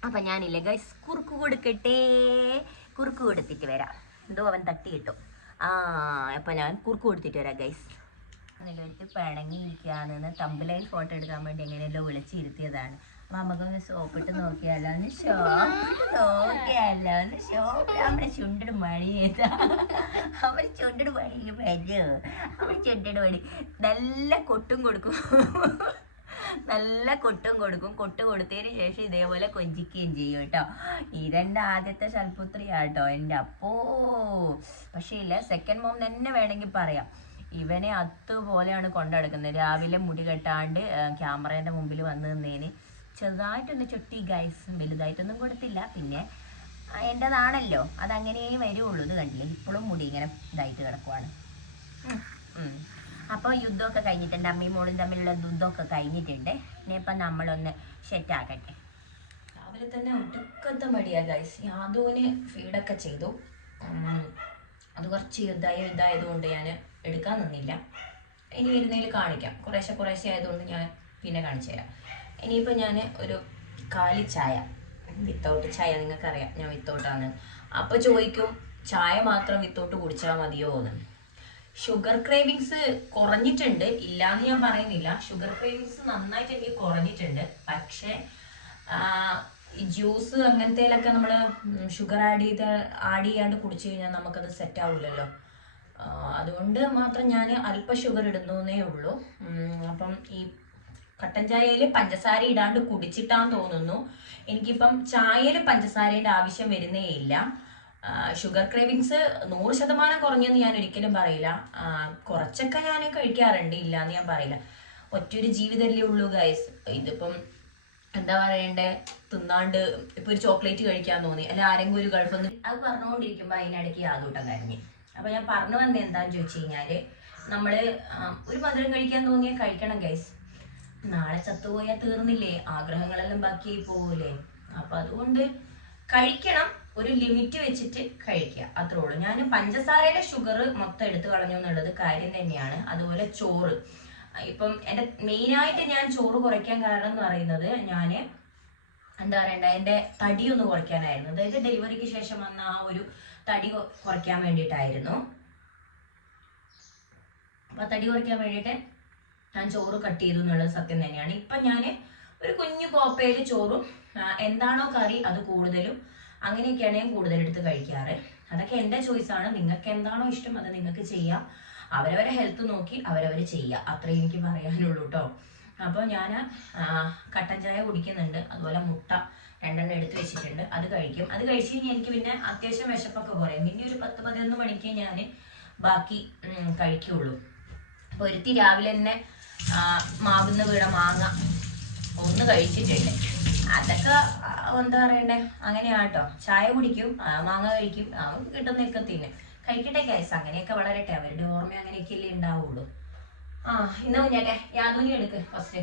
അപ്പൊ ഞാനില്ലേ ഗൈസ് കുറുക്ക് കൊടുക്കട്ടെ, കുറുക്ക് കൊടുത്തിട്ട് വരാം. എന്തോ അവൻ തട്ടി കിട്ടും. അപ്പൊ ഞാൻ കുറുക്ക് കൊടുത്തിട്ട് വരാം ഗൈസ്. അതിലൊരുത്തി പിണങ്ങിയിരിക്കുകയാണെന്ന് തമ്പിലൈൻ ഫോട്ടോ എടുക്കാൻ വേണ്ടി എങ്ങനെയല്ലോ വിളിച്ചിരുത്തിയതാണ്. അപ്പൊ നമുക്കൊന്ന് സോപ്പിട്ട് നോക്കിയാലോ, നമ്മുടെ ചുണ്ടിട് മണി ഏതാ, അവർ ചുണ്ടിട് മണി വരൂ, അവർ ചുണ്ടിട് മണി നല്ല കൊട്ടും കൊടുക്കും, നല്ല കൊട്ടും കൊടുക്കും. കൊട്ട് കൊടുത്തതിന് ശേഷം ഇതേപോലെ കൊഞ്ചിക്കുകയും ചെയ്യും കേട്ടോ. ഇതെന്റെ ആദ്യത്തെ ശൽപുത്രിയാട്ടോ എൻ്റെ അപ്പോ. പക്ഷേ ഇല്ല, സെക്കൻഡ് മോം തന്നെ വേണമെങ്കിൽ പറയാം. ഇവനെ അതുപോലെയാണ് കൊണ്ടുനടക്കുന്നത്. രാവിലെ മുടി കെട്ടാണ്ട് ക്യാമറേൻ്റെ മുമ്പിൽ വന്ന് നിന്നേന് ചെറുതായിട്ടൊന്ന് ചൊട്ടി ഗൈസ്, വലുതായിട്ടൊന്നും കൊടുത്തില്ല. പിന്നെ എൻ്റെതാണല്ലോ, അതങ്ങനെ വരുള്ളൂ. ഇത് കണ്ടില്ലേ, ഇപ്പോഴും മുടി ഇങ്ങനെ ഇതായിട്ട് കിടക്കുവാണ്. അപ്പോൾ യുദ്ധമൊക്കെ കഴിഞ്ഞിട്ടുണ്ട്, അമ്മയും മോളും തമ്മിലുള്ള യുദ്ധമൊക്കെ കഴിഞ്ഞിട്ടുണ്ട്. ഇനിയിപ്പം നമ്മളൊന്ന് സെറ്റാക്കട്ടെ. രാവിലെ തന്നെ ഒടുക്കത്തെ മടിയാ ഗൈസ്. യാദൂന് ഫീഡൊക്കെ ചെയ്തു. അത് കുറച്ച് യുദ്ധമായതുകൊണ്ട് ഞാൻ എടുക്കാൻ നിന്നില്ല. ഇനി വരുന്നതിൽ കാണിക്കാം, കുറേശ്ശെ ആയതുകൊണ്ട് ഞാൻ പിന്നെ കാണിച്ചു തരാം. ഇനിയിപ്പോൾ ഞാൻ ഒരു കാലി ചായ, വിത്തൗട്ട് ചായ, നിങ്ങൾക്കറിയാം ഞാൻ വിത്തൗട്ടാണ്. അപ്പോൾ ചോദിക്കും ചായ മാത്രം വിത്തൗട്ട് കുടിച്ചാൽ മതിയോ എന്ന്. ഷുഗർ ക്രേവിങ്സ് കുറഞ്ഞിട്ടുണ്ട്, ഇല്ലാന്ന് ഞാൻ പറയുന്നില്ല. ഷുഗർ ക്രേവിങ്സ് നന്നായിട്ട് എനിക്ക് കുറഞ്ഞിട്ടുണ്ട്. പക്ഷേ ഈ ജ്യൂസ് അങ്ങനത്തേലൊക്കെ നമ്മൾ ഷുഗർ ആഡ് ചെയ്യാണ്ട് കുടിച്ചു കഴിഞ്ഞാൽ നമുക്കത് സെറ്റ് ആവില്ലല്ലോ. അതുകൊണ്ട് മാത്രം ഞാൻ അല്പ ഷുഗർ ഇടുന്നേ ഉള്ളൂ. അപ്പം ഈ കട്ടൻ ചായയിൽ പഞ്ചസാര ഇടാണ്ട് കുടിച്ചിട്ടാന്ന് തോന്നുന്നു. എനിക്കിപ്പം ചായയിൽ പഞ്ചസാരയുടെ ആവശ്യം വരുന്നേ ഇല്ല. ഷുഗർ ക്രേവിങ്സ് 100% കുറഞ്ഞെന്ന് ഞാൻ ഒരിക്കലും പറയില്ല. കുറച്ചൊക്കെ ഞാൻ കഴിക്കാറുണ്ട്, ഇല്ലാന്ന് ഞാൻ പറയില്ല. ഒറ്റൊരു ജീവിതമല്ലേ ഉള്ളൂ ഗൈസ്. ഇതിപ്പം എന്താ പറയണ്ടേ, തിന്നാണ്ട് ഇപ്പൊ ഒരു ചോക്ലേറ്റ് കഴിക്കാൻ തോന്നി, അല്ലെ ആരെങ്കിലും ഒരു ഗൾഫിൽ നിന്ന് അത് പറഞ്ഞുകൊണ്ടിരിക്കുമ്പോ അതിനിടയ്ക്ക് യാതൂട്ടം കരഞ്ഞ്. അപ്പൊ ഞാൻ പറഞ്ഞു വന്നത് എന്താന്ന് ചോദിച്ചു കഴിഞ്ഞാല്, നമ്മള് ഒരു മധുരം കഴിക്കാൻ തോന്നിയാൽ കഴിക്കണം ഗൈസ്. നാളെ ചത്തുപോയാൽ തീർന്നില്ലേ, ആഗ്രഹങ്ങളെല്ലാം ബാക്കിയായി പോകൂലേ. അപ്പൊ അതുകൊണ്ട് കഴിക്കണം, ഒരു ലിമിറ്റ് വെച്ചിട്ട് കഴിക്കുക, അത്രേ ഉള്ളൂ. ഞാൻ പഞ്ചസാരയുടെ ഷുഗർ മൊത്തം എടുത്തു കളഞ്ഞു എന്നുള്ളത് കാര്യം തന്നെയാണ്. അതുപോലെ ചോറ്, ഇപ്പം എൻ്റെ മെയിനായിട്ട് ഞാൻ ചോറ് കുറയ്ക്കാൻ കാരണം എന്ന് പറയുന്നത്, ഞാൻ എന്താ പറയണ്ട, എൻ്റെ തടി ഒന്ന് കുറയ്ക്കാനായിരുന്നു. അതായത് ഡെലിവറിക്ക് ശേഷം വന്ന ആ ഒരു തടി കുറയ്ക്കാൻ വേണ്ടിയിട്ടായിരുന്നു. അപ്പൊ തടി കുറയ്ക്കാൻ വേണ്ടിയിട്ട് ഞാൻ ചോറ് കട്ട് ചെയ്തു എന്നുള്ളത് സത്യം തന്നെയാണ്. ഇപ്പം ഞാൻ ഒരു കുഞ്ഞു കോപ്പയിൽ ചോറും എന്താണോ കറി അത് കൂടുതലും, അങ്ങനെയൊക്കെയാണ് ഞാൻ കൂടുതലെടുത്ത് കഴിക്കാറ്. അതൊക്കെ എൻ്റെ ചോയ്സാണ്. നിങ്ങൾക്ക് എന്താണോ ഇഷ്ടം അത് നിങ്ങൾക്ക് ചെയ്യാം. അവരവരെ ഹെൽത്ത് നോക്കി അവരവർ ചെയ്യുക, അത്രേ എനിക്ക് പറയാനുള്ളൂ കേട്ടോ. അപ്പോൾ ഞാൻ കട്ടൻ ചായ കുടിക്കുന്നുണ്ട്. അതുപോലെ മുട്ട 2 എടുത്ത് വെച്ചിട്ടുണ്ട്, അത് കഴിക്കും. അത് കഴിച്ച് കഴിഞ്ഞാൽ എനിക്ക് പിന്നെ അത്യാവശ്യം വിശപ്പൊക്കെ കുറയും. പിന്നെ ഒരു 10-11 മണിക്ക് ഞാൻ ബാക്കി കഴിക്കുള്ളൂ. അപ്പോൾ ഒരുത്തി രാവിലെ തന്നെ മാവുന്ന വീണ മാങ്ങ ഒന്ന് കഴിച്ചിട്ടുണ്ട്. അതൊക്കെ എന്താ പറയണ്ടേ, അങ്ങനെയാട്ടോ. ചായ കുടിക്കും, മാങ്ങ കഴിക്കും, കിട്ടുന്നൊക്കെ തിന്നെ കഴിക്കട്ടെ ഗൈസ്. അങ്ങനെയൊക്കെ വളരട്ടെ, അവരുടെ ഓർമ്മ അങ്ങനെയൊക്കെയല്ലേ ഉണ്ടാവുള്ളൂ. ഇന്ന് കുഞ്ഞാട്ടെ യാതൊരു എടുക്ക് ഫസ്റ്റ്.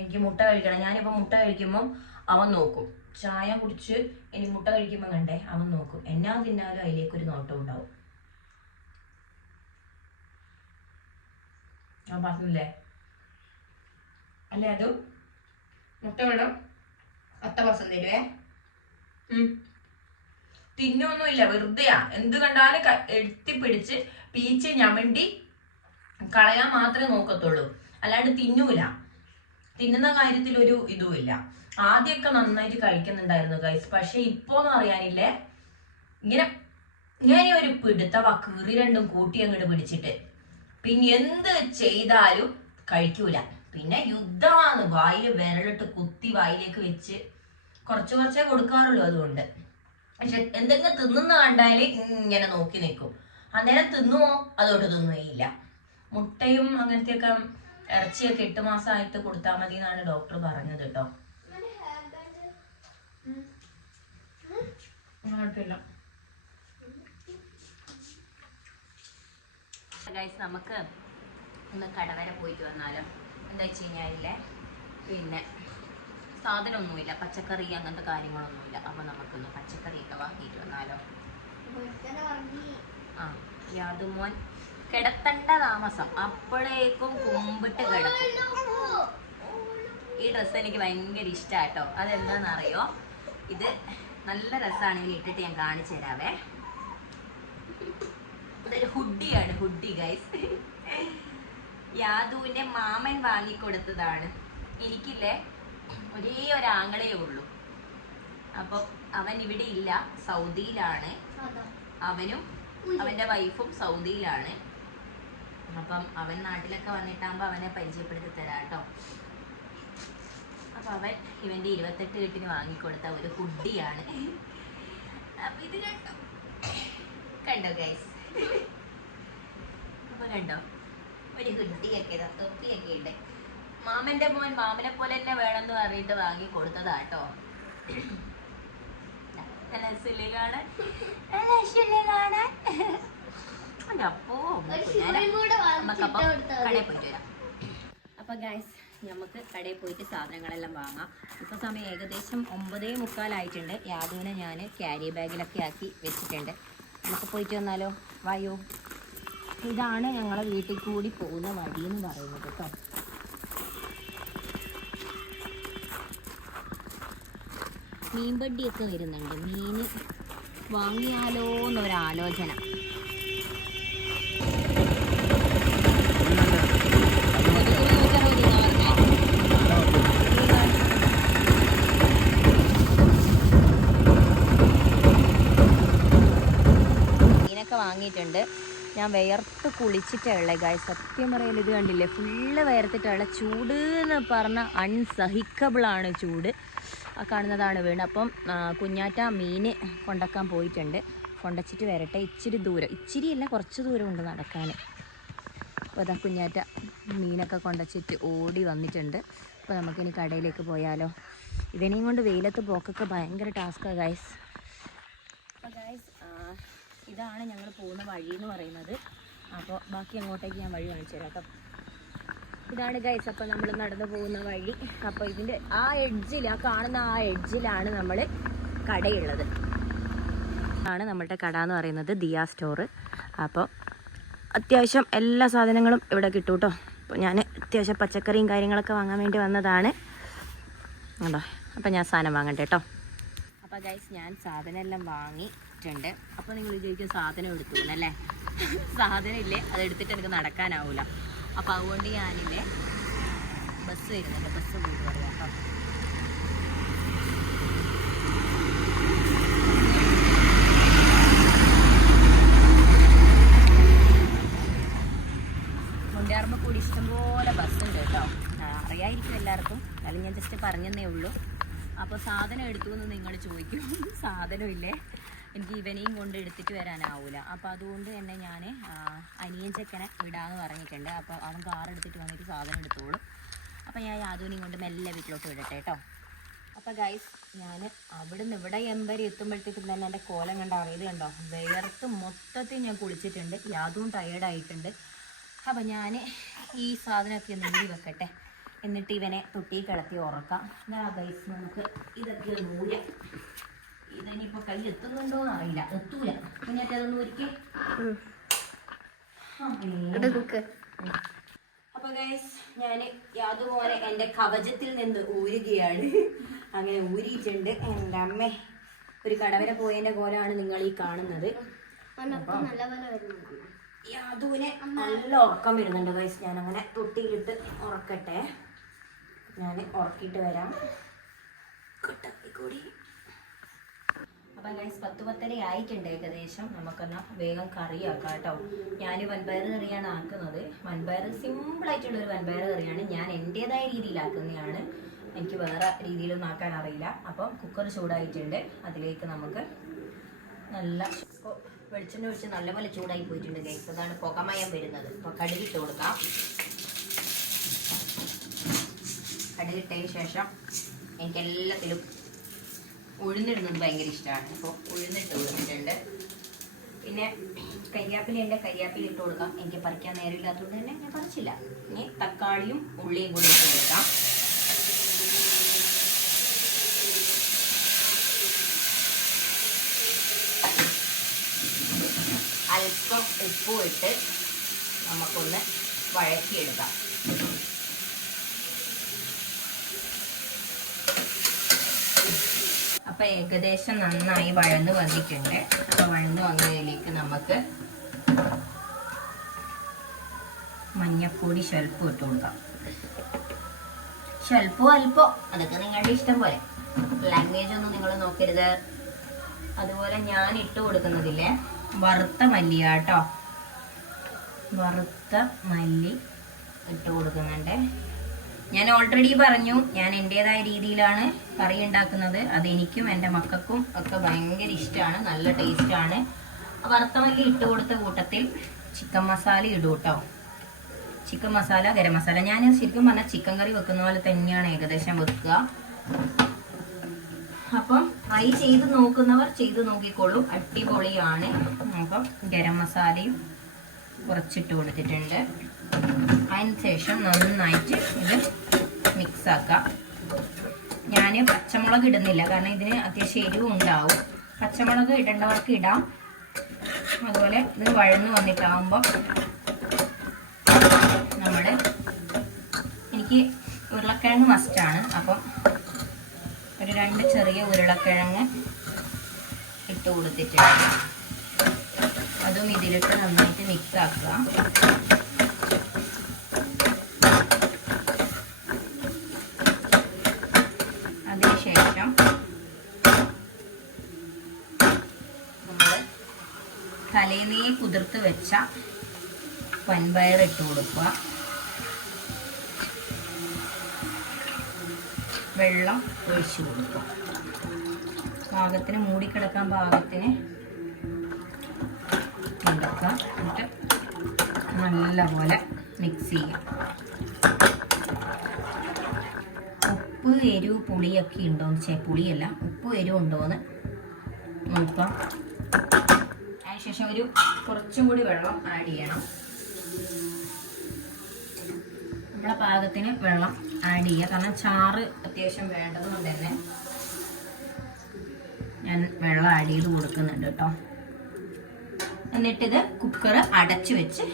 എനിക്ക് മുട്ട കഴിക്കണം. ഞാനിപ്പോൾ മുട്ട കഴിക്കുമ്പോൾ അവൻ നോക്കും. ചായ കുടിച്ച് ഇനി മുട്ട കഴിക്കുമ്പോൾ കണ്ടേ അവൻ നോക്കും. എന്നാ തിന്നാലും അതിലേക്കൊരു നോട്ടം ഉണ്ടാവും. ഞാൻ പറഞ്ഞില്ലേ അല്ലേ, അത് മുട്ട വേണം 10% തരുവേ. തിന്നൊന്നുമില്ല, വെറുതെയാ. എന്ത് കണ്ടാലും എത്തിപ്പിടിച്ച് പീച്ച് ഞമണ്ടി കളയാൻ മാത്രമേ നോക്കത്തുള്ളൂ, അല്ലാണ്ട് തിന്നൂല. തിന്നുന്ന കാര്യത്തിൽ ഒരു ഇതുമില്ല. ആദ്യമൊക്കെ നന്നായിട്ട് കഴിക്കുന്നുണ്ടായിരുന്നു ഗൈസ്. പക്ഷെ ഇപ്പോന്ന് പറയാനില്ലേ, ഇങ്ങനെ ഒരു പിടുത്തവ കീറി രണ്ടും കൂട്ടി അങ്ങോട്ട് പിടിച്ചിട്ട് പിന്നെ എന്ത് ചെയ്താലും കഴിക്കൂല. പിന്നെ യുദ്ധമാണ്, വായിൽ വിരലിട്ട് കുത്തി വായിലേക്ക് വെച്ച് കുറച്ചേ കൊടുക്കാറുള്ളൂ. അതുകൊണ്ട് പക്ഷെ എന്തെങ്കിലും തിന്നുന്ന കണ്ടാല് ഇങ്ങനെ നോക്കി നിൽക്കും. അന്നേരം തിന്നുമോ, അതോട്ട് തിന്നുകയില്ല. മുട്ടയും അങ്ങനത്തെയൊക്കെ ഇറച്ചിയൊക്കെ 8 മാസമായിട്ട് കൊടുത്താൽ മതി എന്നാണ് ഡോക്ടർ പറഞ്ഞത് കേട്ടോ. നമുക്ക് ഒന്ന് കടവരെ പോയിട്ട് വന്നാലോ. എന്താ വെച്ച് കഴിഞ്ഞാൽ പിന്നെ സാധനമൊന്നുമില്ല, പച്ചക്കറി അങ്ങനത്തെ കാര്യങ്ങളൊന്നുമില്ല. അപ്പോൾ നമുക്കൊന്ന് പച്ചക്കറിയൊക്കെ വാങ്ങിയിട്ട് വന്നാലോ. ആ യാതുമോൻ കിടത്തേണ്ട താമസം അപ്പോഴേക്കും കുമ്പിട്ട് കിടക്കും. ഈ ഡ്രസ്സ് എനിക്ക് ഭയങ്കര ഇഷ്ടമാട്ടോ. അതെന്താണെന്നറിയോ, ഇത് നല്ല രസമാണ്. ഇതിൽ ഇട്ടിട്ട് ഞാൻ കാണിച്ചു തരാവേ. ഇതൊരു ഹുഡിയാണ്, ഹുഡി ഗൈസ്. യാദുവിന്റെ മാമൻ വാങ്ങിക്കൊടുത്തതാണ്. എനിക്കില്ലേ ഒരേ ഒരാങ്ങളേ ഉള്ളൂ. അപ്പോൾ അവൻ ഇവിടെ ഇല്ല, സൗദിയിലാണ്. അവനും അവൻ്റെ വൈഫും സൗദിയിലാണ്. അപ്പം അവൻ നാട്ടിലൊക്കെ വന്നിട്ടാകുമ്പോൾ അവനെ പരിചയപ്പെടുത്തി തരാം കേട്ടോ. അപ്പം അവൻ ഇവൻ്റെ 28 കെട്ടിന് വാങ്ങിക്കൊടുത്ത ഒരു ഹുഡിയാണ്. അപ്പം ഇത് കണ്ടോ ഗൈസ്? അപ്പോൾ കണ്ടോ ഒരു ഹുഡിയൊക്കെ തൊപ്പിയൊക്കെ ഉണ്ട്. മാമൻ്റെ മോൻ മാമനെ പോലെ തന്നെ വേണമെന്ന് പറഞ്ഞിട്ട് വാങ്ങി കൊടുത്തതാട്ടോ. അപ്പൊ ഗൈസ് നമുക്ക് കടയിൽ പോയിട്ട് സാധനങ്ങളെല്ലാം വാങ്ങാം. ഇപ്പൊ സമയം ഏകദേശം 9:45 യാദുവിനെ ഞാൻ ക്യാരി ബാഗിലൊക്കെ ആക്കി വെച്ചിട്ടുണ്ട്. നമുക്ക് പോയിട്ട് വന്നാലോ, വായോ. ഇതാണ് ഞങ്ങളെ വീട്ടിൽ കൂടി പോകുന്ന വഴി എന്ന് പറയുന്നത് കേട്ടോ. മീൻപടിയൊക്കെ വരുന്നുണ്ട്. മീൻ വാങ്ങിയാലോ എന്നൊരാലോചന. മീനൊക്കെ വാങ്ങിയിട്ടുണ്ട്. ഞാൻ വിയർത്ത് കുളിച്ചിട്ടുള്ള ഗായ്, സത്യം പറയൽ ഇത് കണ്ടില്ലേ, ഫുള്ള് വിയർത്തിട്ടുള്ള. ചൂട് എന്ന് പറഞ്ഞാൽ അൺസഹിക്കബിളാണ് ചൂട്. ആ കാണുന്നതാണ് വീണ്. അപ്പം കുഞ്ഞാറ്റ മീൻ കൊണ്ടക്കാൻ പോയിട്ടുണ്ട്. കൊണ്ടച്ചിട്ട് വരട്ടെ. ഇച്ചിരി ദൂരം, ഇച്ചിരിയല്ല കുറച്ച് ദൂരമുണ്ട് നടക്കാൻ. അപ്പോൾ അതാ കുഞ്ഞാറ്റ മീനൊക്കെ കൊണ്ടച്ചിട്ട് ഓടി വന്നിട്ടുണ്ട്. അപ്പോൾ നമുക്കിനി കടയിലേക്ക് പോയാലോ. ഇവനെയും കൊണ്ട് വെയിലത്ത് പോക്കൊക്കെ ഭയങ്കര ടാസ്ക്കാണ് ഗൈസ്. അപ്പോൾ ഗൈസ് ഇതാണ് ഞങ്ങൾ പോകുന്ന വഴി എന്ന് പറയുന്നത്. അപ്പോൾ ബാക്കി അങ്ങോട്ടേക്ക് ഞാൻ വഴി കാണിച്ചു തരാം കേട്ടോ. ഇതാണ് ഗൈസ് അപ്പോൾ നമ്മൾ നടന്നു പോകുന്ന വഴി. അപ്പോൾ ഇതിൻ്റെ ആ എഡ്ജിൽ, ആ കാണുന്ന ആ എഡ്ജിലാണ് നമ്മൾ കടയുള്ളത്. ആണ് നമ്മളുടെ കട എന്ന് പറയുന്നത്, ദിയ സ്റ്റോർ. അപ്പോൾ അത്യാവശ്യം എല്ലാ സാധനങ്ങളും ഇവിടെ കിട്ടും കേട്ടോ. അപ്പോൾ ഞാൻ അത്യാവശ്യം പച്ചക്കറിയും കാര്യങ്ങളൊക്കെ വാങ്ങാൻ വേണ്ടി വന്നതാണ് കേട്ടോ. അപ്പോൾ ഞാൻ സാധനം വാങ്ങട്ടെ കേട്ടോ. അപ്പോൾ ഗൈസ് ഞാൻ സാധനം എല്ലാം വാങ്ങിയിട്ടുണ്ട്. അപ്പോൾ നിങ്ങൾ വിചാരിക്കും സാധനം എടുത്തു എന്നല്ലേ. സാധനം ഇല്ലേ, അതെടുത്തിട്ട് എനിക്ക് നടക്കാനാവില്ല. അപ്പോൾ അതുകൊണ്ട് ഞാനില്ലേ ബസ് വരുന്നുണ്ട്, ബസ് പോയിട്ട് പറയാം കേട്ടോ. മുണ്ടിയാറുമ്പോൾ കൂടി ഇഷ്ടംപോലെ ബസ്സുണ്ട് കേട്ടോ. അറിയായിരിക്കും എല്ലാവർക്കും, അല്ലെങ്കിൽ ഞാൻ ജസ്റ്റ് പറഞ്ഞതേ ഉള്ളൂ. അപ്പോൾ സാധനം എടുത്തു എന്ന് നിങ്ങൾ ചോദിക്കും. സാധനമില്ലേ, എനിക്ക് ഇവനെയും കൊണ്ട് എടുത്തിട്ട് വരാനാവില്ല. അപ്പോൾ അതുകൊണ്ട് തന്നെ ഞാൻ അനിയൻ ചെക്കനെ വിടാമെന്ന് പറഞ്ഞിട്ടുണ്ട്. അപ്പോൾ അവൻ കാർ എടുത്തിട്ട് വന്നിട്ട് സാധനം എടുത്തോളും. അപ്പോൾ ഞാൻ യാദുവിനെയും കൊണ്ട് മെല്ലെ വീട്ടിലോട്ട് വിടട്ടെ കേട്ടോ. അപ്പോൾ ഗൈസ് ഞാൻ അവിടുന്ന് ഇവിടെ വരെ എത്തുമ്പോഴത്തേക്കും തന്നെ എൻ്റെ കോലം കണ്ട അറിയത് കണ്ടോ, വിയർത്ത് മൊത്തത്തിൽ ഞാൻ കുളിച്ചിട്ടുണ്ട്. യാദുവും ടയേർഡായിട്ടുണ്ട്. അപ്പോൾ ഞാൻ ഈ സാധനമൊക്കെ ഒന്ന് ഊരി വെക്കട്ടെ, എന്നിട്ട് ഇവനെ തൊട്ടി കിടത്തി ഉറക്കാം. ഗൈസ് നമുക്ക് ഇതൊക്കെ നൂല്, ഇതിനിപ്പോൾ കൈ എത്തുന്നുണ്ടോന്ന് അറിയില്ല, എത്തൂല. കുഞ്ഞാറ്റ അതൊന്നും ഒരിക്കൽ. അപ്പൊ ഗൈസ് ഞാൻ യാതുപോലെ എൻ്റെ കവചത്തിൽ നിന്ന് ഊരുകയാണ്. അങ്ങനെ ഊരിയിട്ടുണ്ട്. എൻ്റെ അമ്മ ഒരു കടവരെ പോയതിൻ്റെ കോലാണ് നിങ്ങൾ ഈ കാണുന്നത്. യാതുവിനെ നല്ല ഉറക്കം വരുന്നുണ്ട് ഗൈസ്. ഞാൻ അങ്ങനെ തൊട്ടിയിലിട്ട് ഉറക്കട്ടെ. ഞാൻ ഉറക്കിയിട്ട് വരാം. കൂടി അപ്പം ഗൈസ് 10:10 ആയിട്ടുണ്ട് ഏകദേശം. നമുക്കെന്നാൽ വേഗം കറിയാക്കാം കേട്ടോ. ഞാൻ വൻപയർ കറിയാണ് ആക്കുന്നത്. വൻപയർ സിമ്പിളായിട്ടുള്ളൊരു വൻപയർ കറിയാണ്. ഞാൻ എൻ്റേതായ രീതിയിലാക്കുന്നതാണ്, എനിക്ക് വേറെ രീതിയിലൊന്നും ആക്കാൻ അറിയില്ല. അപ്പം കുക്കർ ചൂടായിട്ടുണ്ട്. അതിലേക്ക് നമുക്ക് നല്ല വെളിച്ചെണ്ണ ഒഴിച്ച് നല്ലപോലെ ചൂടായി പോയിട്ടുണ്ട് ഗൈസ്. അതാണ് പുകമയം വരുന്നത്. അപ്പോൾ കടുകിട്ട് കൊടുക്കാം. കടുകിട്ടതിന് ശേഷം എനിക്കെല്ലാത്തിലും ഉഴുന്നിടുന്നത് ഭയങ്കര ഇഷ്ടമാണ്. അപ്പോൾ ഉഴുന്നിട്ട് കൊടുത്തിട്ടുണ്ട്. പിന്നെ പിന്നെ കരിയാപ്പിലുണ്ട്, കരിയാപ്പില ഇട്ട് കൊടുക്കാം. എനിക്ക് പറിക്കാൻ നേരമില്ലാത്തതുകൊണ്ട് തന്നെ ഞാൻ പറിച്ചില്ല. ഇനി തക്കാളിയും ഉള്ളിയും കൂടി ഇട്ട് കൊടുക്കാം. അല്പം ഉപ്പും ഇട്ട് നമുക്കൊന്ന് വഴക്കിയെടുക്കാം. അപ്പൊ ഏകദേശം നന്നായി വഴന്ന് വന്നിട്ടുണ്ട്. അപ്പൊ വഴന്ന് വന്നതിലേക്ക് നമുക്ക് മഞ്ഞപ്പൊടി സ്വല്പം ഇട്ട് കൊടുക്കാം. സ്വല്പോ അല്പോ അതൊക്കെ നിങ്ങളുടെ ഇഷ്ടം പോലെ, ലാംഗ്വേജ് ഒന്നും നിങ്ങൾ നോക്കരുത്. അതുപോലെ ഞാൻ ഇട്ട് കൊടുക്കുന്നതില്ലേ വറുത്ത മല്ലിയാട്ടോ, വറുത്ത മല്ലി ഇട്ട് കൊടുക്കുന്നുണ്ട്. ഞാൻ ഓൾറെഡി പറഞ്ഞു ഞാൻ എൻ്റെതായ രീതിയിലാണ് കറി ഉണ്ടാക്കുന്നത്. അത് എനിക്കും എൻ്റെ മക്കൾക്കും ഒക്കെ ഭയങ്കര ഇഷ്ടമാണ്, നല്ല ടേസ്റ്റാണ്. വറുത്ത മല്ലി ഇട്ട് കൊടുത്ത കൂട്ടത്തിൽ ചിക്കൻ മസാല ഇടും കേട്ടോ. ചിക്കൻ മസാല, ഗരം മസാല. ഞാൻ ശരിക്കും പറഞ്ഞാൽ ചിക്കൻ കറി വെക്കുന്ന പോലെ തന്നെയാണ് ഏകദേശം വെക്കുക. അപ്പം ട്രൈ ചെയ്ത് നോക്കുന്നവർ ചെയ്ത് നോക്കിക്കോളൂ, അടിപൊളിയാണ്. അപ്പം ഗരം മസാലയും കുറച്ചിട്ട് കൊടുത്തിട്ടുണ്ട്. അതിന് ശേഷം നന്നായിട്ട് ഇത് മിക്സ് ആക്കാം. ഞാൻ പച്ചമുളക് ഇടുന്നില്ല, കാരണം ഇതിന് അത്യാവശ്യം എരിവും ഉണ്ടാവും. പച്ചമുളക് ഇടേണ്ടവർക്ക് ഇടാം. അതുപോലെ ഇത് വഴന്ന് വന്നിട്ടാകുമ്പോൾ എനിക്ക് ഉരുളക്കിഴങ്ങ് മസ്റ്റാണ്. അപ്പം ഒരു 2 ചെറിയ ഉരുളക്കിഴങ്ങ് ഇട്ട് കൊടുത്തിട്ടുണ്ട്. അതും ഇതിലിട്ട് നന്നായിട്ട് മിക്സ് ആക്കുക. അതിനുശേഷം നമ്മൾ തലേന്നേ കുതിർത്ത് വെച്ച വൻപയർ ഇട്ട് കൊടുക്കുക. വെള്ളം ഒഴിച്ചു കൊടുക്കുക. പാകത്തിന് മൂടിക്കിടക്കാൻ പാകത്തിന് ഉണ്ടാക്കുക. എന്നിട്ട് നല്ലപോലെ മിക്സ് ചെയ്യാം. ഉപ്പ് എരിവ് പുളിയൊക്കെ ഉണ്ടോയെന്ന് പുളിയല്ല ഉപ്പ് എരിവ് ഉണ്ടോയെന്ന് നോക്കാം. അതിനുശേഷം ഒരു കുറച്ചും കൂടി വെള്ളം ആഡ് ചെയ്യണം. നമ്മളെ പാകത്തിന് വെള്ളം ആഡ് ചെയ്യുക. കാരണം ചാറ് അത്യാവശ്യം വേണ്ടത് കൊണ്ട് തന്നെ ഞാൻ വെള്ളം ആഡ് ചെയ്ത് കൊടുക്കുന്നുണ്ട് കേട്ടോ. എന്നിട്ടിത് കുക്കർ അടച്ചു വെച്ച്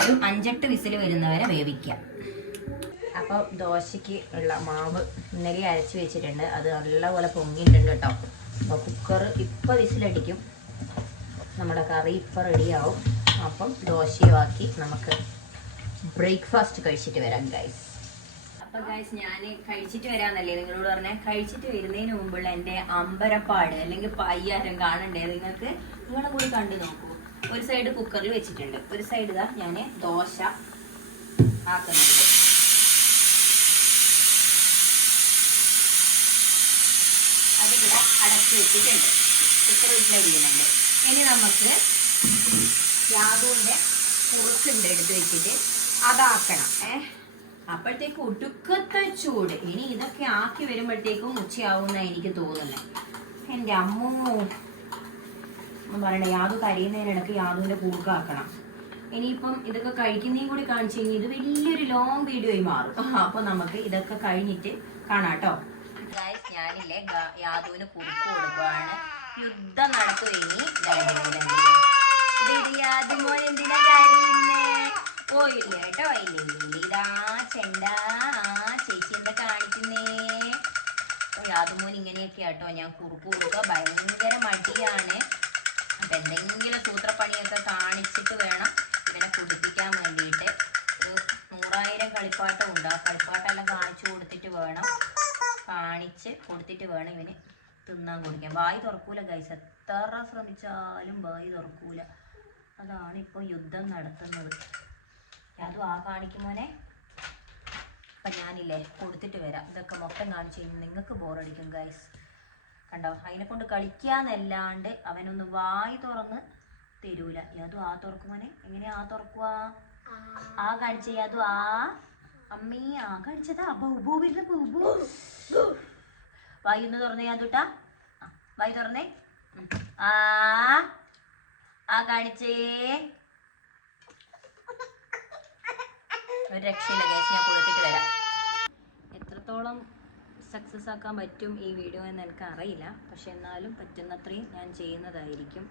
ഒരു 5-8 വിസിൽ വരുന്നവരെ വേവിക്കാം. അപ്പോൾ ദോശയ്ക്ക് ഉള്ള മാവ് ഇന്നലെ അരച്ച് വെച്ചിട്ടുണ്ട്. അത് നല്ലപോലെ പൊങ്ങിയിട്ടുണ്ട് കേട്ടോ. അപ്പോൾ കുക്കർ ഇപ്പോൾ വിസിലടിക്കും. നമ്മുടെ കറി ഇപ്പോൾ റെഡിയാവും. അപ്പം ദോശയുമാക്കി നമുക്ക് ബ്രേക്ക്ഫാസ്റ്റ് കഴിച്ചിട്ട് വരാം ഗൈസ്. അപ്പം ഗൈസ് ഞാൻ കഴിച്ചിട്ട് വരാമെന്നല്ലേ നിങ്ങളോട് പറഞ്ഞാൽ. കഴിച്ചിട്ട് വരുന്നതിന് മുമ്പുള്ള എൻ്റെ അമ്പരപ്പാട് അല്ലെങ്കിൽ പയ്യാരം കാണണ്ടേ നിങ്ങൾക്ക്? നിങ്ങളും കൂടി കണ്ടു നോക്കൂ. ഒരു സൈഡ് കുക്കറിൽ വെച്ചിട്ടുണ്ട്, ഒരു സൈഡ് ഇതാ ഞാൻ ദോശ ആക്കുന്നുണ്ട്. അതിവിടെ അടച്ചു വെച്ചിട്ടുണ്ട്. കുക്കർ വീട്ടിലടിക്കുന്നുണ്ട്. ഇനി നമുക്ക് യാദൂൻ്റെ കുറുക്കുണ്ട് എടുത്ത് വെച്ചിട്ട് അതാക്കണം. അപ്പോഴത്തേക്ക് ഒടുക്കത്തെ ചൂട്. ഇനി ഇതൊക്കെ ആക്കി വരുമ്പോഴത്തേക്കും ഉച്ചയാവുന്ന എനിക്ക് തോന്നുന്നത്. എൻ്റെ അമ്മോ ഒന്നും പറയണ്ട. യാദു കരയുന്നതിനിടയ്ക്ക് യാദുവിൻ്റെ കുറുക്കാക്കണം. ഇനിയിപ്പം ഇതൊക്കെ കഴിക്കുന്നതും കൂടി കാണിച്ചു കഴിഞ്ഞാൽ ഇത് വലിയൊരു ലോങ് വീഡിയോയിൽ മാറും. അപ്പോൾ നമുക്ക് ഇതൊക്കെ കഴിഞ്ഞിട്ട് കാണാം കേട്ടോ. ഞാനില്ലേ യാദുവിന് കുറുക്ക് കൊടുക്കുവാണ്. യുദ്ധം നടത്തും. ഇനി യാദുമോൻ എന്തിനാ കരയുന്നേ? ഓ ഇല്ല കേട്ടോ, ഇല്ല ഇതാ ചെണ്ട. ചേച്ചി എന്താ കാണിക്കുന്നേ? യാദുമോൻ ഇങ്ങനെയൊക്കെ കേട്ടോ. ഞാൻ കുറുക്ക് കൊടുക്കുക ഭയങ്കര മടിയാണ്. അപ്പം എന്തെങ്കിലും സൂത്രപ്പണിയൊക്കെ കാണിച്ചിട്ട് വേണം ഇവനെ കുടിപ്പിക്കാൻ വേണ്ടിയിട്ട്. ഒരു 100,000 കളിപ്പാട്ടം ഉണ്ട്. ആ കളിപ്പാട്ടെല്ലാം കാണിച്ചു കൊടുത്തിട്ട് വേണം, കാണിച്ച് കൊടുത്തിട്ട് വേണം ഇവന് തിന്നാൻ കൊടുക്കാൻ. വായി തുറക്കൂല ഗൈസ്. എത്ര ശ്രമിച്ചാലും വായി തുറക്കൂല. അതാണ് ഇപ്പോൾ യുദ്ധം നടത്തുന്നത്. അതും ആ കാണിക്കുമോനെ. അപ്പം ഞാനില്ലേ കൊടുത്തിട്ട് വരാം. ഇതൊക്കെ മൊത്തം കാണിച്ച് കഴിഞ്ഞാൽ നിങ്ങൾക്ക് ബോറടിക്കും ഗൈസ്. കണ്ടോ, അതിനെ കൊണ്ട് കളിക്കാന്നല്ലാണ്ട് അവനൊന്ന് വായി തുറന്ന് തരൂല. അതും ആ തുറക്കുമോനെ. എങ്ങനെയാ ആ തുറക്കുക? ആ കാണിച്ച അതും ആ അമ്മീ ആ കാണിച്ചതാ. ബൗബൂ വരുന്ന ബൗബൂ. വായി ഒന്ന് തുറന്നേ അതുട്ടാ. വായി തുറന്നേ. ആ കാണിച്ചേ. ഒരു രക്ഷയില്ല ഗൈസ്, ഞാൻ കൊടുത്തിട്ട് വരാം. എത്രത്തോളം സക്സസ് ആക്കാൻ പറ്റും ഈ വീഡിയോ എന്ന് എനിക്ക് അറിയില്ല, പക്ഷെ എന്നാലും പറ്റുന്നത്രയും ഞാൻ ചെയ്യുന്നതായിരിക്കും.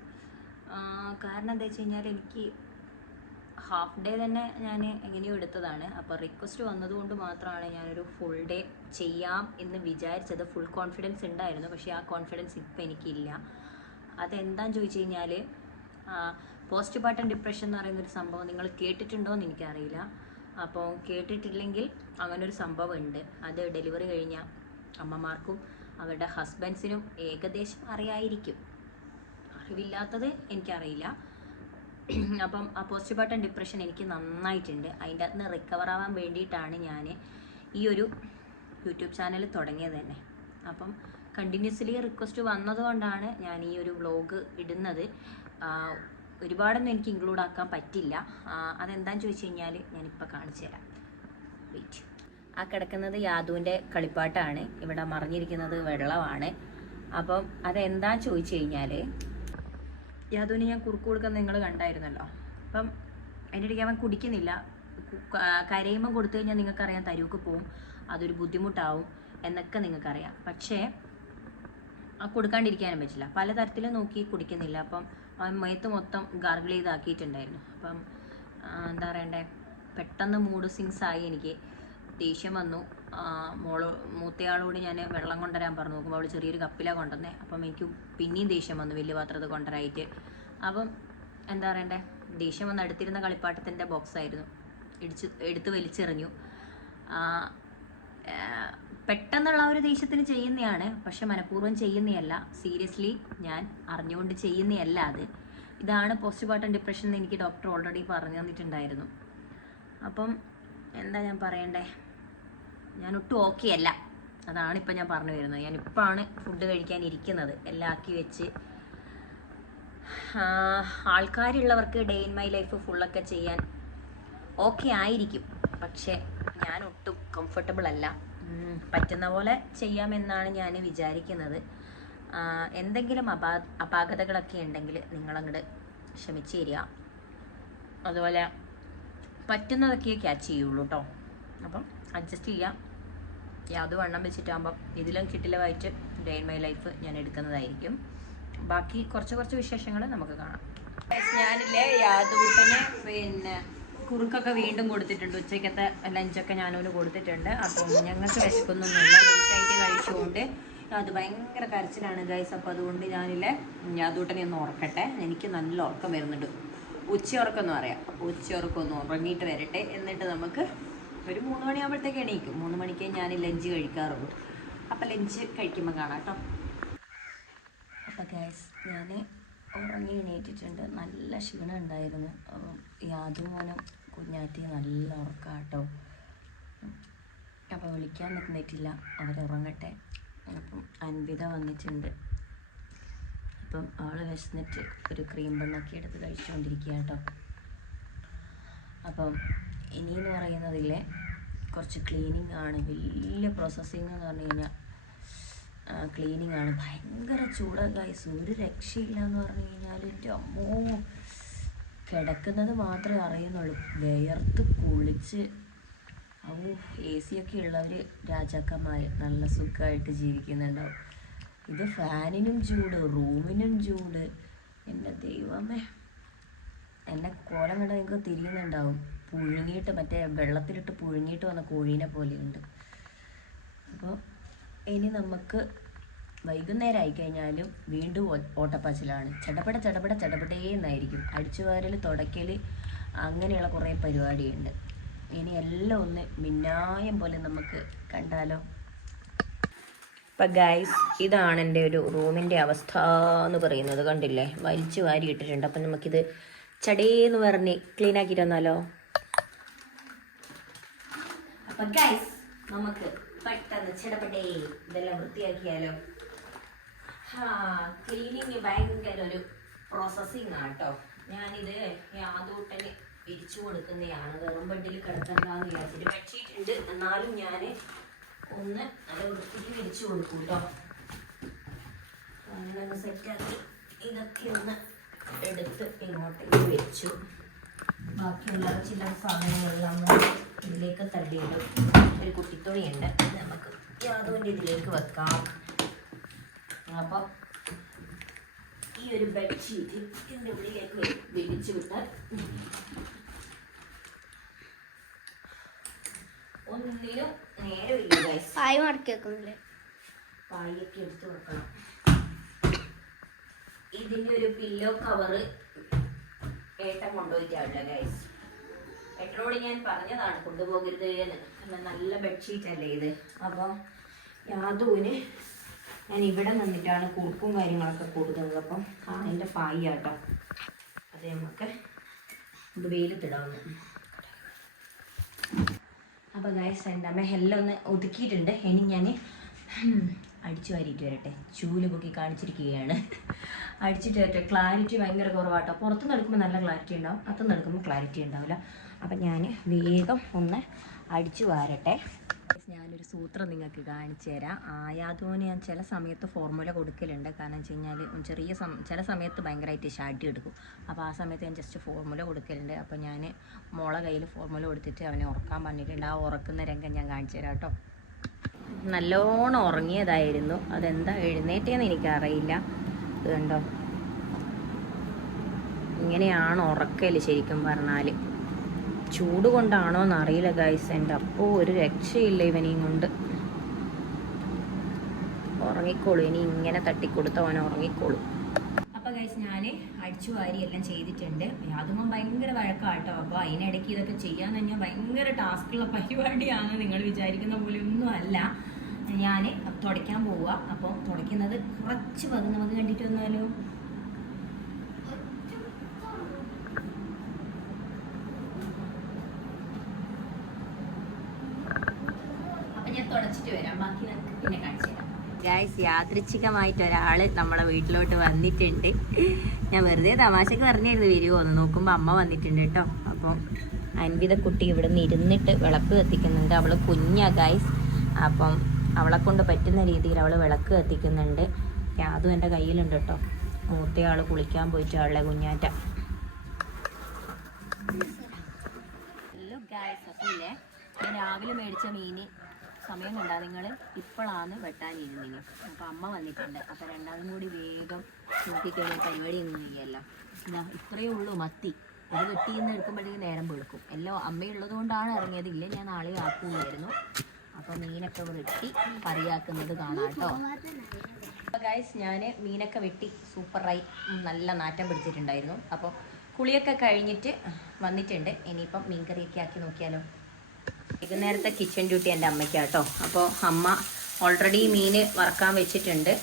കാരണം എന്താ വെച്ച് കഴിഞ്ഞാൽ എനിക്ക് ഹാഫ് ഡേ തന്നെ ഞാൻ എങ്ങനെയോ എടുത്തതാണ്. അപ്പോൾ റിക്വസ്റ്റ് വന്നതുകൊണ്ട് മാത്രമാണ് ഞാനൊരു ഫുൾ ഡേ ചെയ്യാം എന്ന് വിചാരിച്ചത്. ഫുൾ കോൺഫിഡൻസ് ഉണ്ടായിരുന്നു, പക്ഷേ ആ കോൺഫിഡൻസ് ഇപ്പം എനിക്കില്ല. അതെന്താണെന്ന് ചോദിച്ചു കഴിഞ്ഞാൽ പോസ്റ്റ് പാർട്ടം ഡിപ്രഷൻ എന്ന് പറയുന്നൊരു സംഭവം നിങ്ങൾ കേട്ടിട്ടുണ്ടോ എന്ന് എനിക്കറിയില്ല. അപ്പോൾ കേട്ടിട്ടില്ലെങ്കിൽ അങ്ങനൊരു സംഭവം ഉണ്ട്. അത് ഡെലിവറി കഴിഞ്ഞ അമ്മമാർക്കും അവരുടെ ഹസ്ബൻഡ്സിനും ഏകദേശം അറിയായിരിക്കും. അറിവില്ലാത്തത് എനിക്കറിയില്ല. അപ്പം ആ പോസ്റ്റ് പാർട്ടം ഡിപ്രഷൻ എനിക്ക് നന്നായിട്ടുണ്ട്. അതിൻ്റെ അകത്ത് നിന്ന് റിക്കവർ ആവാൻ വേണ്ടിയിട്ടാണ് ഞാൻ ഈ ഒരു യൂട്യൂബ് ചാനൽ തുടങ്ങിയത് തന്നെ. അപ്പം കണ്ടിന്യൂസ്ലി റിക്വസ്റ്റ് വന്നതുകൊണ്ടാണ് ഞാൻ ഈ ഒരു വ്ലോഗ് ഇടുന്നത്. ഒരുപാടൊന്നും എനിക്ക് ഇൻക്ലൂഡ് ആക്കാൻ പറ്റില്ല. അതെന്താണെന്ന് ചോദിച്ചു കഴിഞ്ഞാൽ ഞാനിപ്പോൾ കാണിച്ചു തരാം. വെയിറ്റ്. ആ കിടക്കുന്നത് യാദുവിൻ്റെ കളിപ്പാട്ടാണ്. ഇവിടെ മറിഞ്ഞിരിക്കുന്നത് വെള്ളമാണ്. അപ്പം അതെന്താണെന്ന് ചോദിച്ചു കഴിഞ്ഞാൽ യാദുവിന് ഞാൻ കുറുക്ക് കൊടുക്കുന്നത് നിങ്ങൾ കണ്ടായിരുന്നല്ലോ. അപ്പം അതിൻ്റെ ഇടയ്ക്ക് അവൻ കുടിക്കുന്നില്ല. കരയുമ്പം കൊടുത്തു കഴിഞ്ഞാൽ നിങ്ങൾക്കറിയാം തരുവൊക്കെ പോവും, അതൊരു ബുദ്ധിമുട്ടാവും എന്നൊക്കെ നിങ്ങൾക്കറിയാം. പക്ഷേ കൊടുക്കാണ്ടിരിക്കാനും പറ്റില്ല. പലതരത്തിലും നോക്കി കുടിക്കുന്നില്ല. അപ്പം അവൻ മയത്ത് മൊത്തം ഗാർഗിൾ ചെയ്താക്കിയിട്ടുണ്ടായിരുന്നു. അപ്പം എന്താ പറയണ്ടേ, പെട്ടെന്ന് മൂഡ് സിങ്സ് ആയി. എനിക്ക് ദേഷ്യം വന്നു. മൂത്തയാളോട് ഞാൻ വെള്ളം കൊണ്ടുവരാൻ പറഞ്ഞു. നോക്കുമ്പോൾ അവൾ ചെറിയൊരു കപ്പിലാണ് കൊണ്ടുവന്നേ. അപ്പം എനിക്ക് പിന്നെയും ദേഷ്യം വന്നു, വലിയ പാത്രത്തിൽ കൊണ്ടുവരായിട്ട്. അപ്പം എന്താ പറയണ്ടേ, ദേഷ്യം വന്ന് അടുത്തിരുന്ന കളിപ്പാട്ടത്തിൻ്റെ ബോക്സായിരുന്നു, എടുത്ത് വലിച്ചെറിഞ്ഞു. പെട്ടെന്നുള്ള ഒരു ദേഷ്യത്തിന് ചെയ്യുന്നതാണ്, പക്ഷെ മനഃപൂർവ്വം ചെയ്യുന്നതല്ല. സീരിയസ്ലി ഞാൻ അറിഞ്ഞുകൊണ്ട് ചെയ്യുന്നതല്ല. ഇതാണ് പോസ്റ്റ് പാർട്ടം ഡിപ്രഷൻ എന്ന് എനിക്ക് ഡോക്ടർ ഓൾറെഡി പറഞ്ഞു തന്നിട്ടുണ്ടായിരുന്നു. അപ്പം എന്താ ഞാൻ പറയണ്ടേ, ഞാൻ ഒട്ടും ഓക്കെ അല്ല. അതാണ് ഇപ്പം ഞാൻ പറഞ്ഞു വരുന്നത്. ഞാനിപ്പോഴാണ് ഫുഡ് കഴിക്കാൻ ഇരിക്കുന്നത്. എല്ലാം ആക്കി വെച്ച്. ആൾക്കാരുള്ളവർക്ക് ഡേ ഇൻ മൈ ലൈഫ് ഫുള്ളൊക്കെ ചെയ്യാൻ ഓക്കെ ആയിരിക്കും, പക്ഷെ ഞാൻ ഒട്ടും കംഫർട്ടബിൾ അല്ല. പറ്റുന്ന പോലെ ചെയ്യാമെന്നാണ് ഞാൻ വിചാരിക്കുന്നത്. എന്തെങ്കിലും അപാകതകളൊക്കെ ഉണ്ടെങ്കിൽ നിങ്ങളങ്ങോട്ട് ക്ഷമിച്ച് തരിക. അതുപോലെ പറ്റുന്നതൊക്കെ ക്യാച്ച് ചെയ്യുള്ളൂ കേട്ടോ. അപ്പം അഡ്ജസ്റ്റ് ചെയ്യാം. യാതൊരു വണ്ണം വെച്ചിട്ടാകുമ്പം ഇതിലും കിട്ടിലവായിട്ട് ഡേ ഇൻ മൈ ലൈഫ് ഞാൻ എടുക്കുന്നതായിരിക്കും. ബാക്കി കുറച്ച് വിശേഷങ്ങൾ നമുക്ക് കാണാം. ഞാനില്ലേ യാതൊരുത്തന്നെ പിന്നെ കുറുക്കൊക്കെ വീണ്ടും കൊടുത്തിട്ടുണ്ട്. ഉച്ചയ്ക്കത്തെ ലഞ്ചൊക്കെ ഞാനൊന്ന് കൊടുത്തിട്ടുണ്ട്. അപ്പം ഞങ്ങൾക്ക് വിശക്കൊന്നൊന്നുമില്ല, ലേറ്റായിട്ട് കഴിച്ചുകൊണ്ട്. അത് ഭയങ്കര കരച്ചിലാണ് ഗൈസ്. അപ്പോൾ അതുകൊണ്ട് ഞാനില്ലേ യാതൊരുത്തനെ ഒന്ന് ഉറക്കട്ടെ. എനിക്ക് നല്ല ഉറക്കം വരുന്നുണ്ട്. ഉച്ചയുറക്കം എന്ന് പറയാം. ഉച്ചയുറക്കം ഒന്ന് ഉറങ്ങിയിട്ട് വരട്ടെ. എന്നിട്ട് നമുക്ക് ഒരു 3 മണിയാകുമ്പോഴത്തേക്ക് എണീക്കും. 3 മണിക്കേ ഞാൻ ലഞ്ച് കഴിക്കാറുള്ളൂ. അപ്പം ലഞ്ച് കഴിക്കുമ്പോൾ കാണാം കേട്ടോ. അപ്പം ഗൈസ് ഞാൻ ഉറങ്ങി എണീറ്റിട്ടുണ്ട്. നല്ല ക്ഷീണം ഉണ്ടായിരുന്നു. യാതൊരു കുഞ്ഞാറ്റി നല്ല ഉറക്കം കേട്ടോ. അപ്പോൾ വിളിക്കാൻ പറ്റില്ല, അവരുറങ്ങട്ടെ. അപ്പം അൻവിത വന്നിട്ടുണ്ട്. അപ്പം അവൾ വിശന്നിട്ട് ഒരു ക്രീം ബണ്ണൊക്കെ എടുത്ത് കഴിച്ചുകൊണ്ടിരിക്കുക കേട്ടോ. അപ്പം ഇനിയെന്ന് പറയുന്നതില്ലേ കുറച്ച് ക്ലീനിങ് ആണ്. വലിയ പ്രോസസ്സിങ് എന്ന് പറഞ്ഞു കഴിഞ്ഞാൽ ക്ലീനിങ് ആണ്. ഭയങ്കര ചൂടാണ് ഗൈസ്, ഒരു രക്ഷയില്ല എന്ന് പറഞ്ഞു കഴിഞ്ഞാൽ. എൻ്റെ അമ്മോ, കിടക്കുന്നത് മാത്രമേ അറിയുന്നുള്ളൂ. വിയർത്ത് കുളിച്ച്. AC ഒക്കെ ഉള്ളവർ രാജാക്കന്മാർ നല്ല സുഖമായിട്ട് ജീവിക്കുന്നുണ്ടാവും. ഇത് ഫാനിനും ചൂട്, റൂമിനും ചൂട്. എൻ്റെ ദൈവമേ, എന്നെ കോലം കണ്ട നിങ്ങൾക്ക് തിരിയുന്നുണ്ടാവും. പുഴുങ്ങിയിട്ട്, മറ്റേ വെള്ളത്തിലിട്ട് പുഴുങ്ങിയിട്ട് വന്ന കോഴീനെ പോലെയുണ്ട്. അപ്പോൾ ഇനി നമുക്ക് വൈകുന്നേരം ആയിക്കഴിഞ്ഞാലും വീണ്ടും ഓട്ടപ്പാച്ചിലാണ്. ചടപടേന്നായിരിക്കും. അടിച്ചുവാരൽ, തുടയ്ക്കൽ, അങ്ങനെയുള്ള കുറേ പരിപാടിയുണ്ട്. ഇനി എല്ലാം ഒന്ന് മിന്നായം പോലെ നമുക്ക് കണ്ടാലോ. അപ്പം ഗൈസ്, ഇതാണ് എൻ്റെ ഒരു റൂമിൻ്റെ അവസ്ഥ എന്ന് പറയുന്നത്. കണ്ടില്ലേ, വലിച്ചു വാരി ഇട്ടിട്ടുണ്ട്. അപ്പം നമുക്കിത് ചടേന്ന് പറഞ്ഞ് ക്ലീൻ ആക്കിയിട്ട് വന്നാലോ. അപ്പം ഗൈസ്, നമുക്ക് പെട്ടെന്ന് ചടപടേ ഇതെല്ലാം വൃത്തിയാക്കിയാലോ. ക്ലീനിങ് ഭയങ്കര ഒരു പ്രോസസ്സിങ് ആട്ടോ. ഞാനിത് യാതൊട്ടന് വിരിച്ചു കൊടുക്കുന്നതാണ്. വെറും ബെഡിൽ കിടക്കണ്ടെന്ന് വിചാരിച്ചിട്ട്. ബെഡ്ഷീറ്റ് ഉണ്ട്, എന്നാലും ഞാൻ ഒന്ന് നല്ല വൃത്തിക്ക് വിരിച്ചു കൊടുക്കും കേട്ടോ. അങ്ങനെ ഒന്ന് സെറ്റാക്കി ഇതൊക്കെ ഒന്ന് എടുത്ത് ഇങ്ങോട്ടേക്ക് വെച്ചു. ബാക്കിയുള്ള ചില സാധനങ്ങളെല്ലാം നമ്മൾ ഇതിലേക്ക് തള്ളിയിടും. ഒരു കുട്ടിത്തുണിയുണ്ട്, നമുക്ക് യാതൊരു ഇതിലേക്ക് വെക്കാം. അപ്പം ഈ ഒരു ബെഡ്ഷീറ്റ് ഇതിൻ്റെ ഉള്ളിലേക്ക് വിരിച്ചു വിട്ടാൽ ഒന്നിനും നേരമില്ല ഗൈസ്. പായ് മടക്കി വെക്കുന്നില്ലേ? പായൊക്കെ എടുത്ത് വെക്കണം. ഇതിൻ്റെ ഒരു പില്ലോ കവറ് ഏട്ടൻ കൊണ്ടുപോയിട്ടാണ് ഗൈസ്. ഏട്ടനോട് ഞാൻ പറഞ്ഞതാണ് കൊണ്ടുപോകരുത് എന്ന്. നല്ല ബെഡ്ഷീറ്റ് അല്ലേ ഇത്. അപ്പം യാതുവിന് ഞാൻ ഇവിടെ നിന്നിട്ടാണ് കുറുക്കും കാര്യങ്ങളൊക്കെ കൊടുക്കുന്നത്. അപ്പം അതിൻ്റെ പായാട്ടോ അത് നമുക്ക് വെയിലത്തിടാവുന്നു. അപ്പോൾ ഗൈസ് എൻ്റെ അമ്മ എല്ലാം ഒന്ന് ഒതുക്കിയിട്ടുണ്ട്. ഇനി ഞാൻ അടിച്ചു വാരിയിട്ട് വരട്ടെ. ചൂല് പൊക്കി കാണിച്ചിരിക്കുകയാണ്. അടിച്ചിട്ട് വരട്ടെ. ക്ലാരിറ്റി ഭയങ്കര കുറവാട്ടോ. പുറത്തുനിന്ന് എടുക്കുമ്പോൾ നല്ല ക്ലാരിറ്റി ഉണ്ടാവും, അകത്തുനിന്ന് എടുക്കുമ്പോൾ ക്ലാരിറ്റി ഉണ്ടാവില്ല. അപ്പം ഞാൻ വേഗം ഒന്ന് അടിച്ചു വാരട്ടെ. ഞാനൊരു സൂത്രം നിങ്ങൾക്ക് കാണിച്ചു തരാം. യാതൊരു ഞാൻ ചില സമയത്ത് ഫോർമുല കൊടുക്കലുണ്ട്. കാരണം വെച്ച് കഴിഞ്ഞാൽ ചില സമയത്ത് ഭയങ്കരമായിട്ട് ഷാട്ടി എടുക്കും. അപ്പോൾ ആ സമയത്ത് ഞാൻ ജസ്റ്റ് ഫോർമുല കൊടുക്കലുണ്ട്. അപ്പോൾ ഞാൻ മോളെ കയ്യിൽ ഫോർമുല കൊടുത്തിട്ട് അവനെ ഉറക്കാൻ പറഞ്ഞിട്ടുണ്ട്. ആ ഉറക്കുന്ന രംഗം ഞാൻ കാണിച്ചു തരാം കേട്ടോ. നല്ലോണം ഉറങ്ങിയതായിരുന്നു. അതെന്താ എഴുന്നേറ്റേന്ന് എനിക്കറിയില്ല. ഇത് കണ്ടോ, ഇങ്ങനെയാണ് ഉറക്കല് ശരിക്കും പറഞ്ഞാൽ. ചൂട് കൊണ്ടാണോ എന്നറിയില്ല ഗൈസ്. എൻ്റെ അപ്പോൾ ഒരു രക്ഷയില്ല ഇവനെയും കൊണ്ട്. ഉറങ്ങിക്കോളൂ, ഇനി ഇങ്ങനെ തട്ടിക്കൊടുത്ത് അവൻ ഉറങ്ങിക്കോളൂ. അപ്പോൾ ഗൈസ് ഞാൻ അടിച്ചു വാരി എല്ലാം ചെയ്തിട്ടുണ്ട്. അതുമ്പോൾ ഭയങ്കര വഴക്കാട്ടോ. അപ്പോൾ അതിനിടയ്ക്ക് ഇതൊക്കെ ചെയ്യാൻ തന്നെ ഭയങ്കര ടാസ്ക്കുള്ള പരിപാടിയാണ്. നിങ്ങൾ വിചാരിക്കുന്ന പോലെ ഒന്നും അല്ല. ഞാൻ തുടയ്ക്കാൻ പോവുക. അപ്പോൾ തുടയ്ക്കുന്നത് കുറച്ച് നമുക്ക് കണ്ടിട്ട് വന്നാലോ. ഞാൻ തുടച്ചിട്ട് വരാം, ബാക്കി നമുക്ക് പിന്നെ കാണിച്ചു തരാം. ഗൈസ് യാദൃച്ഛികമായിട്ട് ഒരാൾ നമ്മളെ വീട്ടിലോട്ട് വന്നിട്ടുണ്ട്. ഞാൻ വെറുതെ തമാശക്ക് പറഞ്ഞായിരുന്നു വരുമോ എന്ന്. നോക്കുമ്പോൾ അമ്മ വന്നിട്ടുണ്ട് കേട്ടോ. അപ്പം അൻവിത കുട്ടി ഇവിടെ നിന്ന് ഇരുന്നിട്ട് വിളക്ക് കത്തിക്കുന്നുണ്ട്. അവൾ കുഞ്ഞാ ഗൈസ്. അപ്പം അവളെ കൊണ്ട് പറ്റുന്ന രീതിയിൽ അവൾ വിളക്ക് കത്തിക്കുന്നുണ്ട്. അതും എൻ്റെ കയ്യിലുണ്ട് കേട്ടോ. മൂത്തയാൾ കുളിക്കാൻ പോയിട്ട് അവളെ കുഞ്ഞാറ്റ. Hello guys. അപ്പോൾ ഇല്ലേ, ഞാൻ രാവിലെ മേടിച്ച മീൻ സമയം കണ്ടാ നിങ്ങൾ, ഇപ്പോഴാണ് വെട്ടാനിരുന്നിന്. അപ്പോൾ അമ്മ വന്നിട്ടുണ്ട്. അപ്പോൾ രണ്ടാളും കൂടി വേഗം നോക്കിക്കഴിഞ്ഞാൽ പരിപാടി ഒന്നും ചെയ്യല്ല. ഇത്രയേ ഉള്ളൂ മത്തി. അത് വെട്ടിന്ന് എടുക്കുമ്പോഴേക്കും നേരം വെളുക്കും. എല്ലാം അമ്മയുള്ളത് കൊണ്ടാണ് ഇറങ്ങിയത്. ഇല്ല ഞാൻ നാളെ ആക്കുകയായിരുന്നു. അപ്പോൾ മീനൊക്കെ വെട്ടി കറിയാക്കുന്നത് കാണാം കേട്ടോ. അപ്പോൾ ഗൈസ് ഞാൻ മീനൊക്കെ വെട്ടി സൂപ്പറായി നല്ല നാറ്റം പിടിച്ചിട്ടുണ്ടായിരുന്നു. അപ്പോൾ കുളിയൊക്കെ കഴിഞ്ഞിട്ട് വന്നിട്ടുണ്ട്. ഇനിയിപ്പം മീൻ കറിയൊക്കെ ആക്കി നോക്കിയാലോ. വൈകുന്നേരത്തെ കിച്ചൺ ഡ്യൂട്ടി എൻ്റെ അമ്മയ്ക്കാട്ടോ. അപ്പോൾ അമ്മ ഓൾറെഡി മീൻ വറക്കാൻ വെച്ചിട്ടുണ്ട്.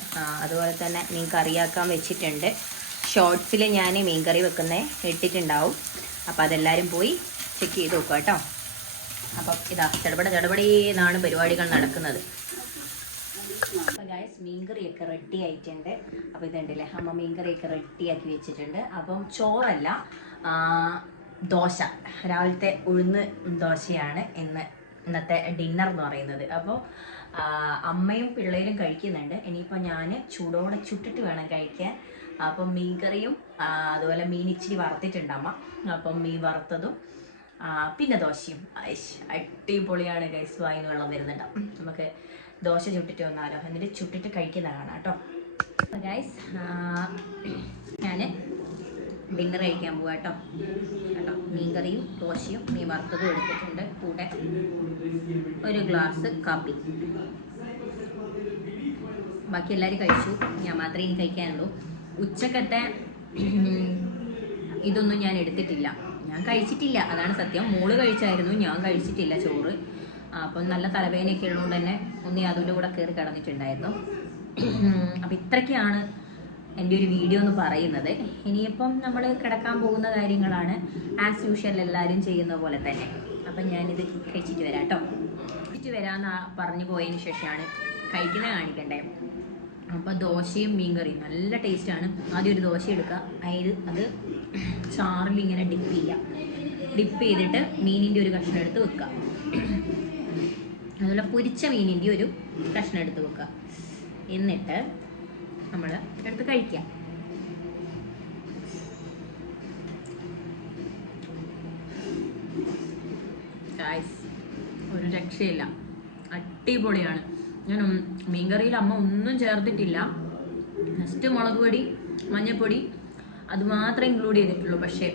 അതുപോലെ തന്നെ മീൻ കറിയാക്കാൻ വെച്ചിട്ടുണ്ട്. ഷോർട്സിൽ ഞാൻ മീൻ കറി വെക്കുന്നത് ഇട്ടിട്ടുണ്ടാവും. അപ്പോൾ അതെല്ലാവരും പോയി ചെക്ക് ചെയ്ത് നോക്കുക കേട്ടോ. അപ്പം ഇതാ ചടപടേന്നാണ് പരിപാടികൾ നടക്കുന്നത്. അപ്പോൾ ഗൈസ് മീൻകറിയൊക്കെ റെഡി ആയിട്ടുണ്ട്. അപ്പോൾ ഇതുണ്ടല്ലേ, അമ്മ മീൻകറിയൊക്കെ റെഡിയാക്കി വെച്ചിട്ടുണ്ട്. അപ്പം ചോറല്ല, ദോശ, രാവിലത്തെ ഉഴുന്ന് ദോശയാണ് ഇന്നത്തെ ഡിന്നർ എന്ന് പറയുന്നത്. അപ്പോൾ അമ്മയും പിള്ളേരും കഴിക്കുന്നുണ്ട്. ഇനിയിപ്പോൾ ഞാൻ ചൂടോടെ ചുട്ടിട്ട് വേണം കഴിക്കാൻ. അപ്പം മീൻകറിയും അതുപോലെ മീൻ ഇച്ചിരി വറുത്തിട്ടുണ്ട് അമ്മ. അപ്പം മീൻ വറുത്തതും പിന്നെ ദോശയും അടിപൊളിയാണ് ഗൈസ്. വായിന്ന് വെള്ളം വരുന്നുണ്ടാവും. നമുക്ക് ദോശ ചുട്ടിട്ട് വന്നാലോ, എന്നിട്ട് ചുട്ടിട്ട് കഴിക്കുന്ന കാണാം കേട്ടോ. ഗൈസ് ഞാൻ ഡിന്നർ കഴിക്കാൻ പോവാം കേട്ടോ. മീൻകറിയും ദോശയും മീൻ വറുത്തതും എടുത്തിട്ടുണ്ട്. കൂടെ ഒരു ഗ്ലാസ് കാപ്പി. ബാക്കി എല്ലാവരും കഴിച്ചു, ഞാൻ മാത്രമേ ഇനി കഴിക്കാനുള്ളൂ. ഉച്ചക്കത്തെ ഇതൊന്നും ഞാൻ എടുത്തിട്ടില്ല, ഞാൻ കഴിച്ചിട്ടില്ല, അതാണ് സത്യം. മോള് കഴിച്ചായിരുന്നു, ഞാൻ കഴിച്ചിട്ടില്ല ചോറ്. അപ്പം നല്ല തലവേദനയൊക്കെ ഉള്ളതുകൊണ്ട് തന്നെ ഒന്ന് അതിൻ്റെ കൂടെ കയറി കിടന്നിട്ടുണ്ടായിരുന്നു. അപ്പം ഇത്രയ്ക്കാണ് എൻ്റെ ഒരു വീഡിയോ എന്ന് പറയുന്നത്. ഇനിയിപ്പം നമ്മൾ കിടക്കാൻ പോകുന്ന കാര്യങ്ങളാണ് ആസ് യൂഷ്വൽ എല്ലാവരും ചെയ്യുന്ന പോലെ തന്നെ. അപ്പം ഞാനിത് കഴിച്ചിട്ട് വരാം കേട്ടോ. കഴിച്ചിട്ട് വരാമെന്ന് പറഞ്ഞു പോയതിന് ശേഷമാണ് കഴിക്കുന്നത് കാണിക്കണ്ടേ. അപ്പോൾ ദോശയും മീൻകറിയും നല്ല ടേസ്റ്റാണ്. ആദ്യം ഒരു ദോശ എടുക്കുക, അത് ചാറിൽ ഇങ്ങനെ ഡിപ്പ് ചെയ്തിട്ട് മീനിൻ്റെ ഒരു കഷ്ണം എടുത്ത് വെക്കുക. അതുപോലെ പൊരിച്ച മീനിൻ്റെ ഒരു കഷ്ണം എടുത്ത് വെക്കുക. എന്നിട്ട് നമ്മൾ എടുത്ത് കഴിക്കാം. രക്ഷയില്ല, അടിപൊളിയാണ്. ഞാൻ മീൻകറിയിൽ അമ്മ ഒന്നും ചേർത്തിട്ടില്ല, ജസ്റ്റ് മുളക് പൊടി മഞ്ഞൾപ്പൊടി അത് മാത്രമേ ഇൻക്ലൂഡ് ചെയ്തിട്ടുള്ളൂ. പക്ഷേ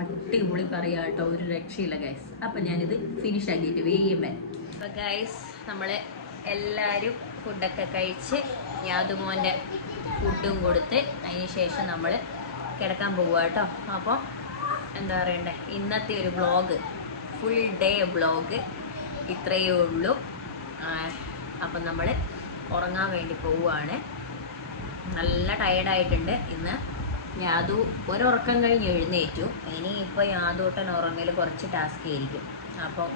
അടിപൊളി കറിയാട്ടോ, ഒരു രക്ഷയില്ല ഗൈസ്. അപ്പം ഞാനിത് ഫിനിഷ് ആക്കിയിട്ട് വേഗം. അപ്പം ഗൈസ് നമ്മൾ എല്ലാവരും ഫുഡൊക്കെ കഴിച്ച് യാതുമോൻ്റെ ഫുഡും കൊടുത്ത് അതിന് ശേഷം നമ്മൾ കിടക്കാൻ പോവുക കേട്ടോ. അപ്പോൾ എന്താ പറയണ്ടേ, ഇന്നത്തെ ഒരു വ്ളോഗ്, ഫുൾ ഡേ വ്ളോഗ് ഇത്രയേ ഉള്ളൂ. അപ്പം നമ്മൾ ഉറങ്ങാൻ വേണ്ടി പോവുകയാണ്. നല്ല ടയർഡായിട്ടുണ്ട് ഇന്ന്. യാതു ഒരുറക്കം കഴിഞ്ഞ് എഴുന്നേറ്റു. ഇനി ഇപ്പോൾ യാതൂട്ടൻ ഉറങ്ങൽ കുറച്ച് ടാസ്ക് ആയിരിക്കും. അപ്പം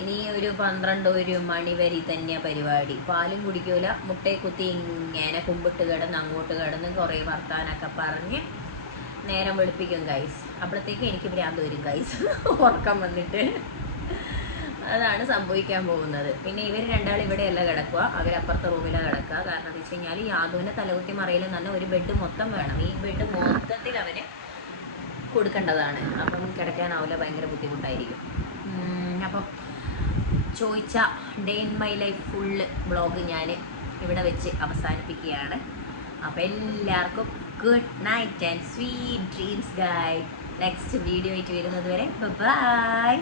ഇനി ഒരു 12 മണി വരെ തന്നെ പരിപാടി. പാലും കുടിക്കൂല, മുട്ടയെ കുത്തി ഇങ്ങനെ കുമ്പിട്ട് കിടന്ന് അങ്ങോട്ട് കിടന്ന് കുറേ വർത്താനൊക്കെ പറഞ്ഞ് നേരം വെളുപ്പിക്കും ഗൈസ്. അപ്പോഴത്തേക്ക് എനിക്ക് ഭ്രാന്ത് വരും ഗൈസ്, ഉറക്കം വന്നിട്ട്. അതാണ് സംഭവിക്കാൻ പോകുന്നത്. പിന്നെ ഇവർ രണ്ടാളും ഇവിടെയല്ല കിടക്കുക, അവരപ്പുറത്തെ റൂമിലാണ് കിടക്കുക. കാരണം എന്താ വെച്ച് കഴിഞ്ഞാൽ യാതുവിനെ തലകുത്തി മറയിലും തന്നെ ഒരു ബെഡ് മൊത്തം വേണം. ഈ ബെഡ് മൊത്തത്തിൽ അവന് കൊടുക്കേണ്ടതാണ്. അപ്പം കിടക്കാനാവില്ല, ഭയങ്കര ബുദ്ധിമുട്ടായിരിക്കും. അപ്പം ചോദിച്ച day in my life full vlog ഞാൻ ഇവിടെ വെച്ച് അവസാനിപ്പിക്കുകയാണ്. അപ്പോൾ എല്ലാവർക്കും good night and sweet dreams guys. Next video ആയിട്ട് വരുന്നത് വരെ ബൈ.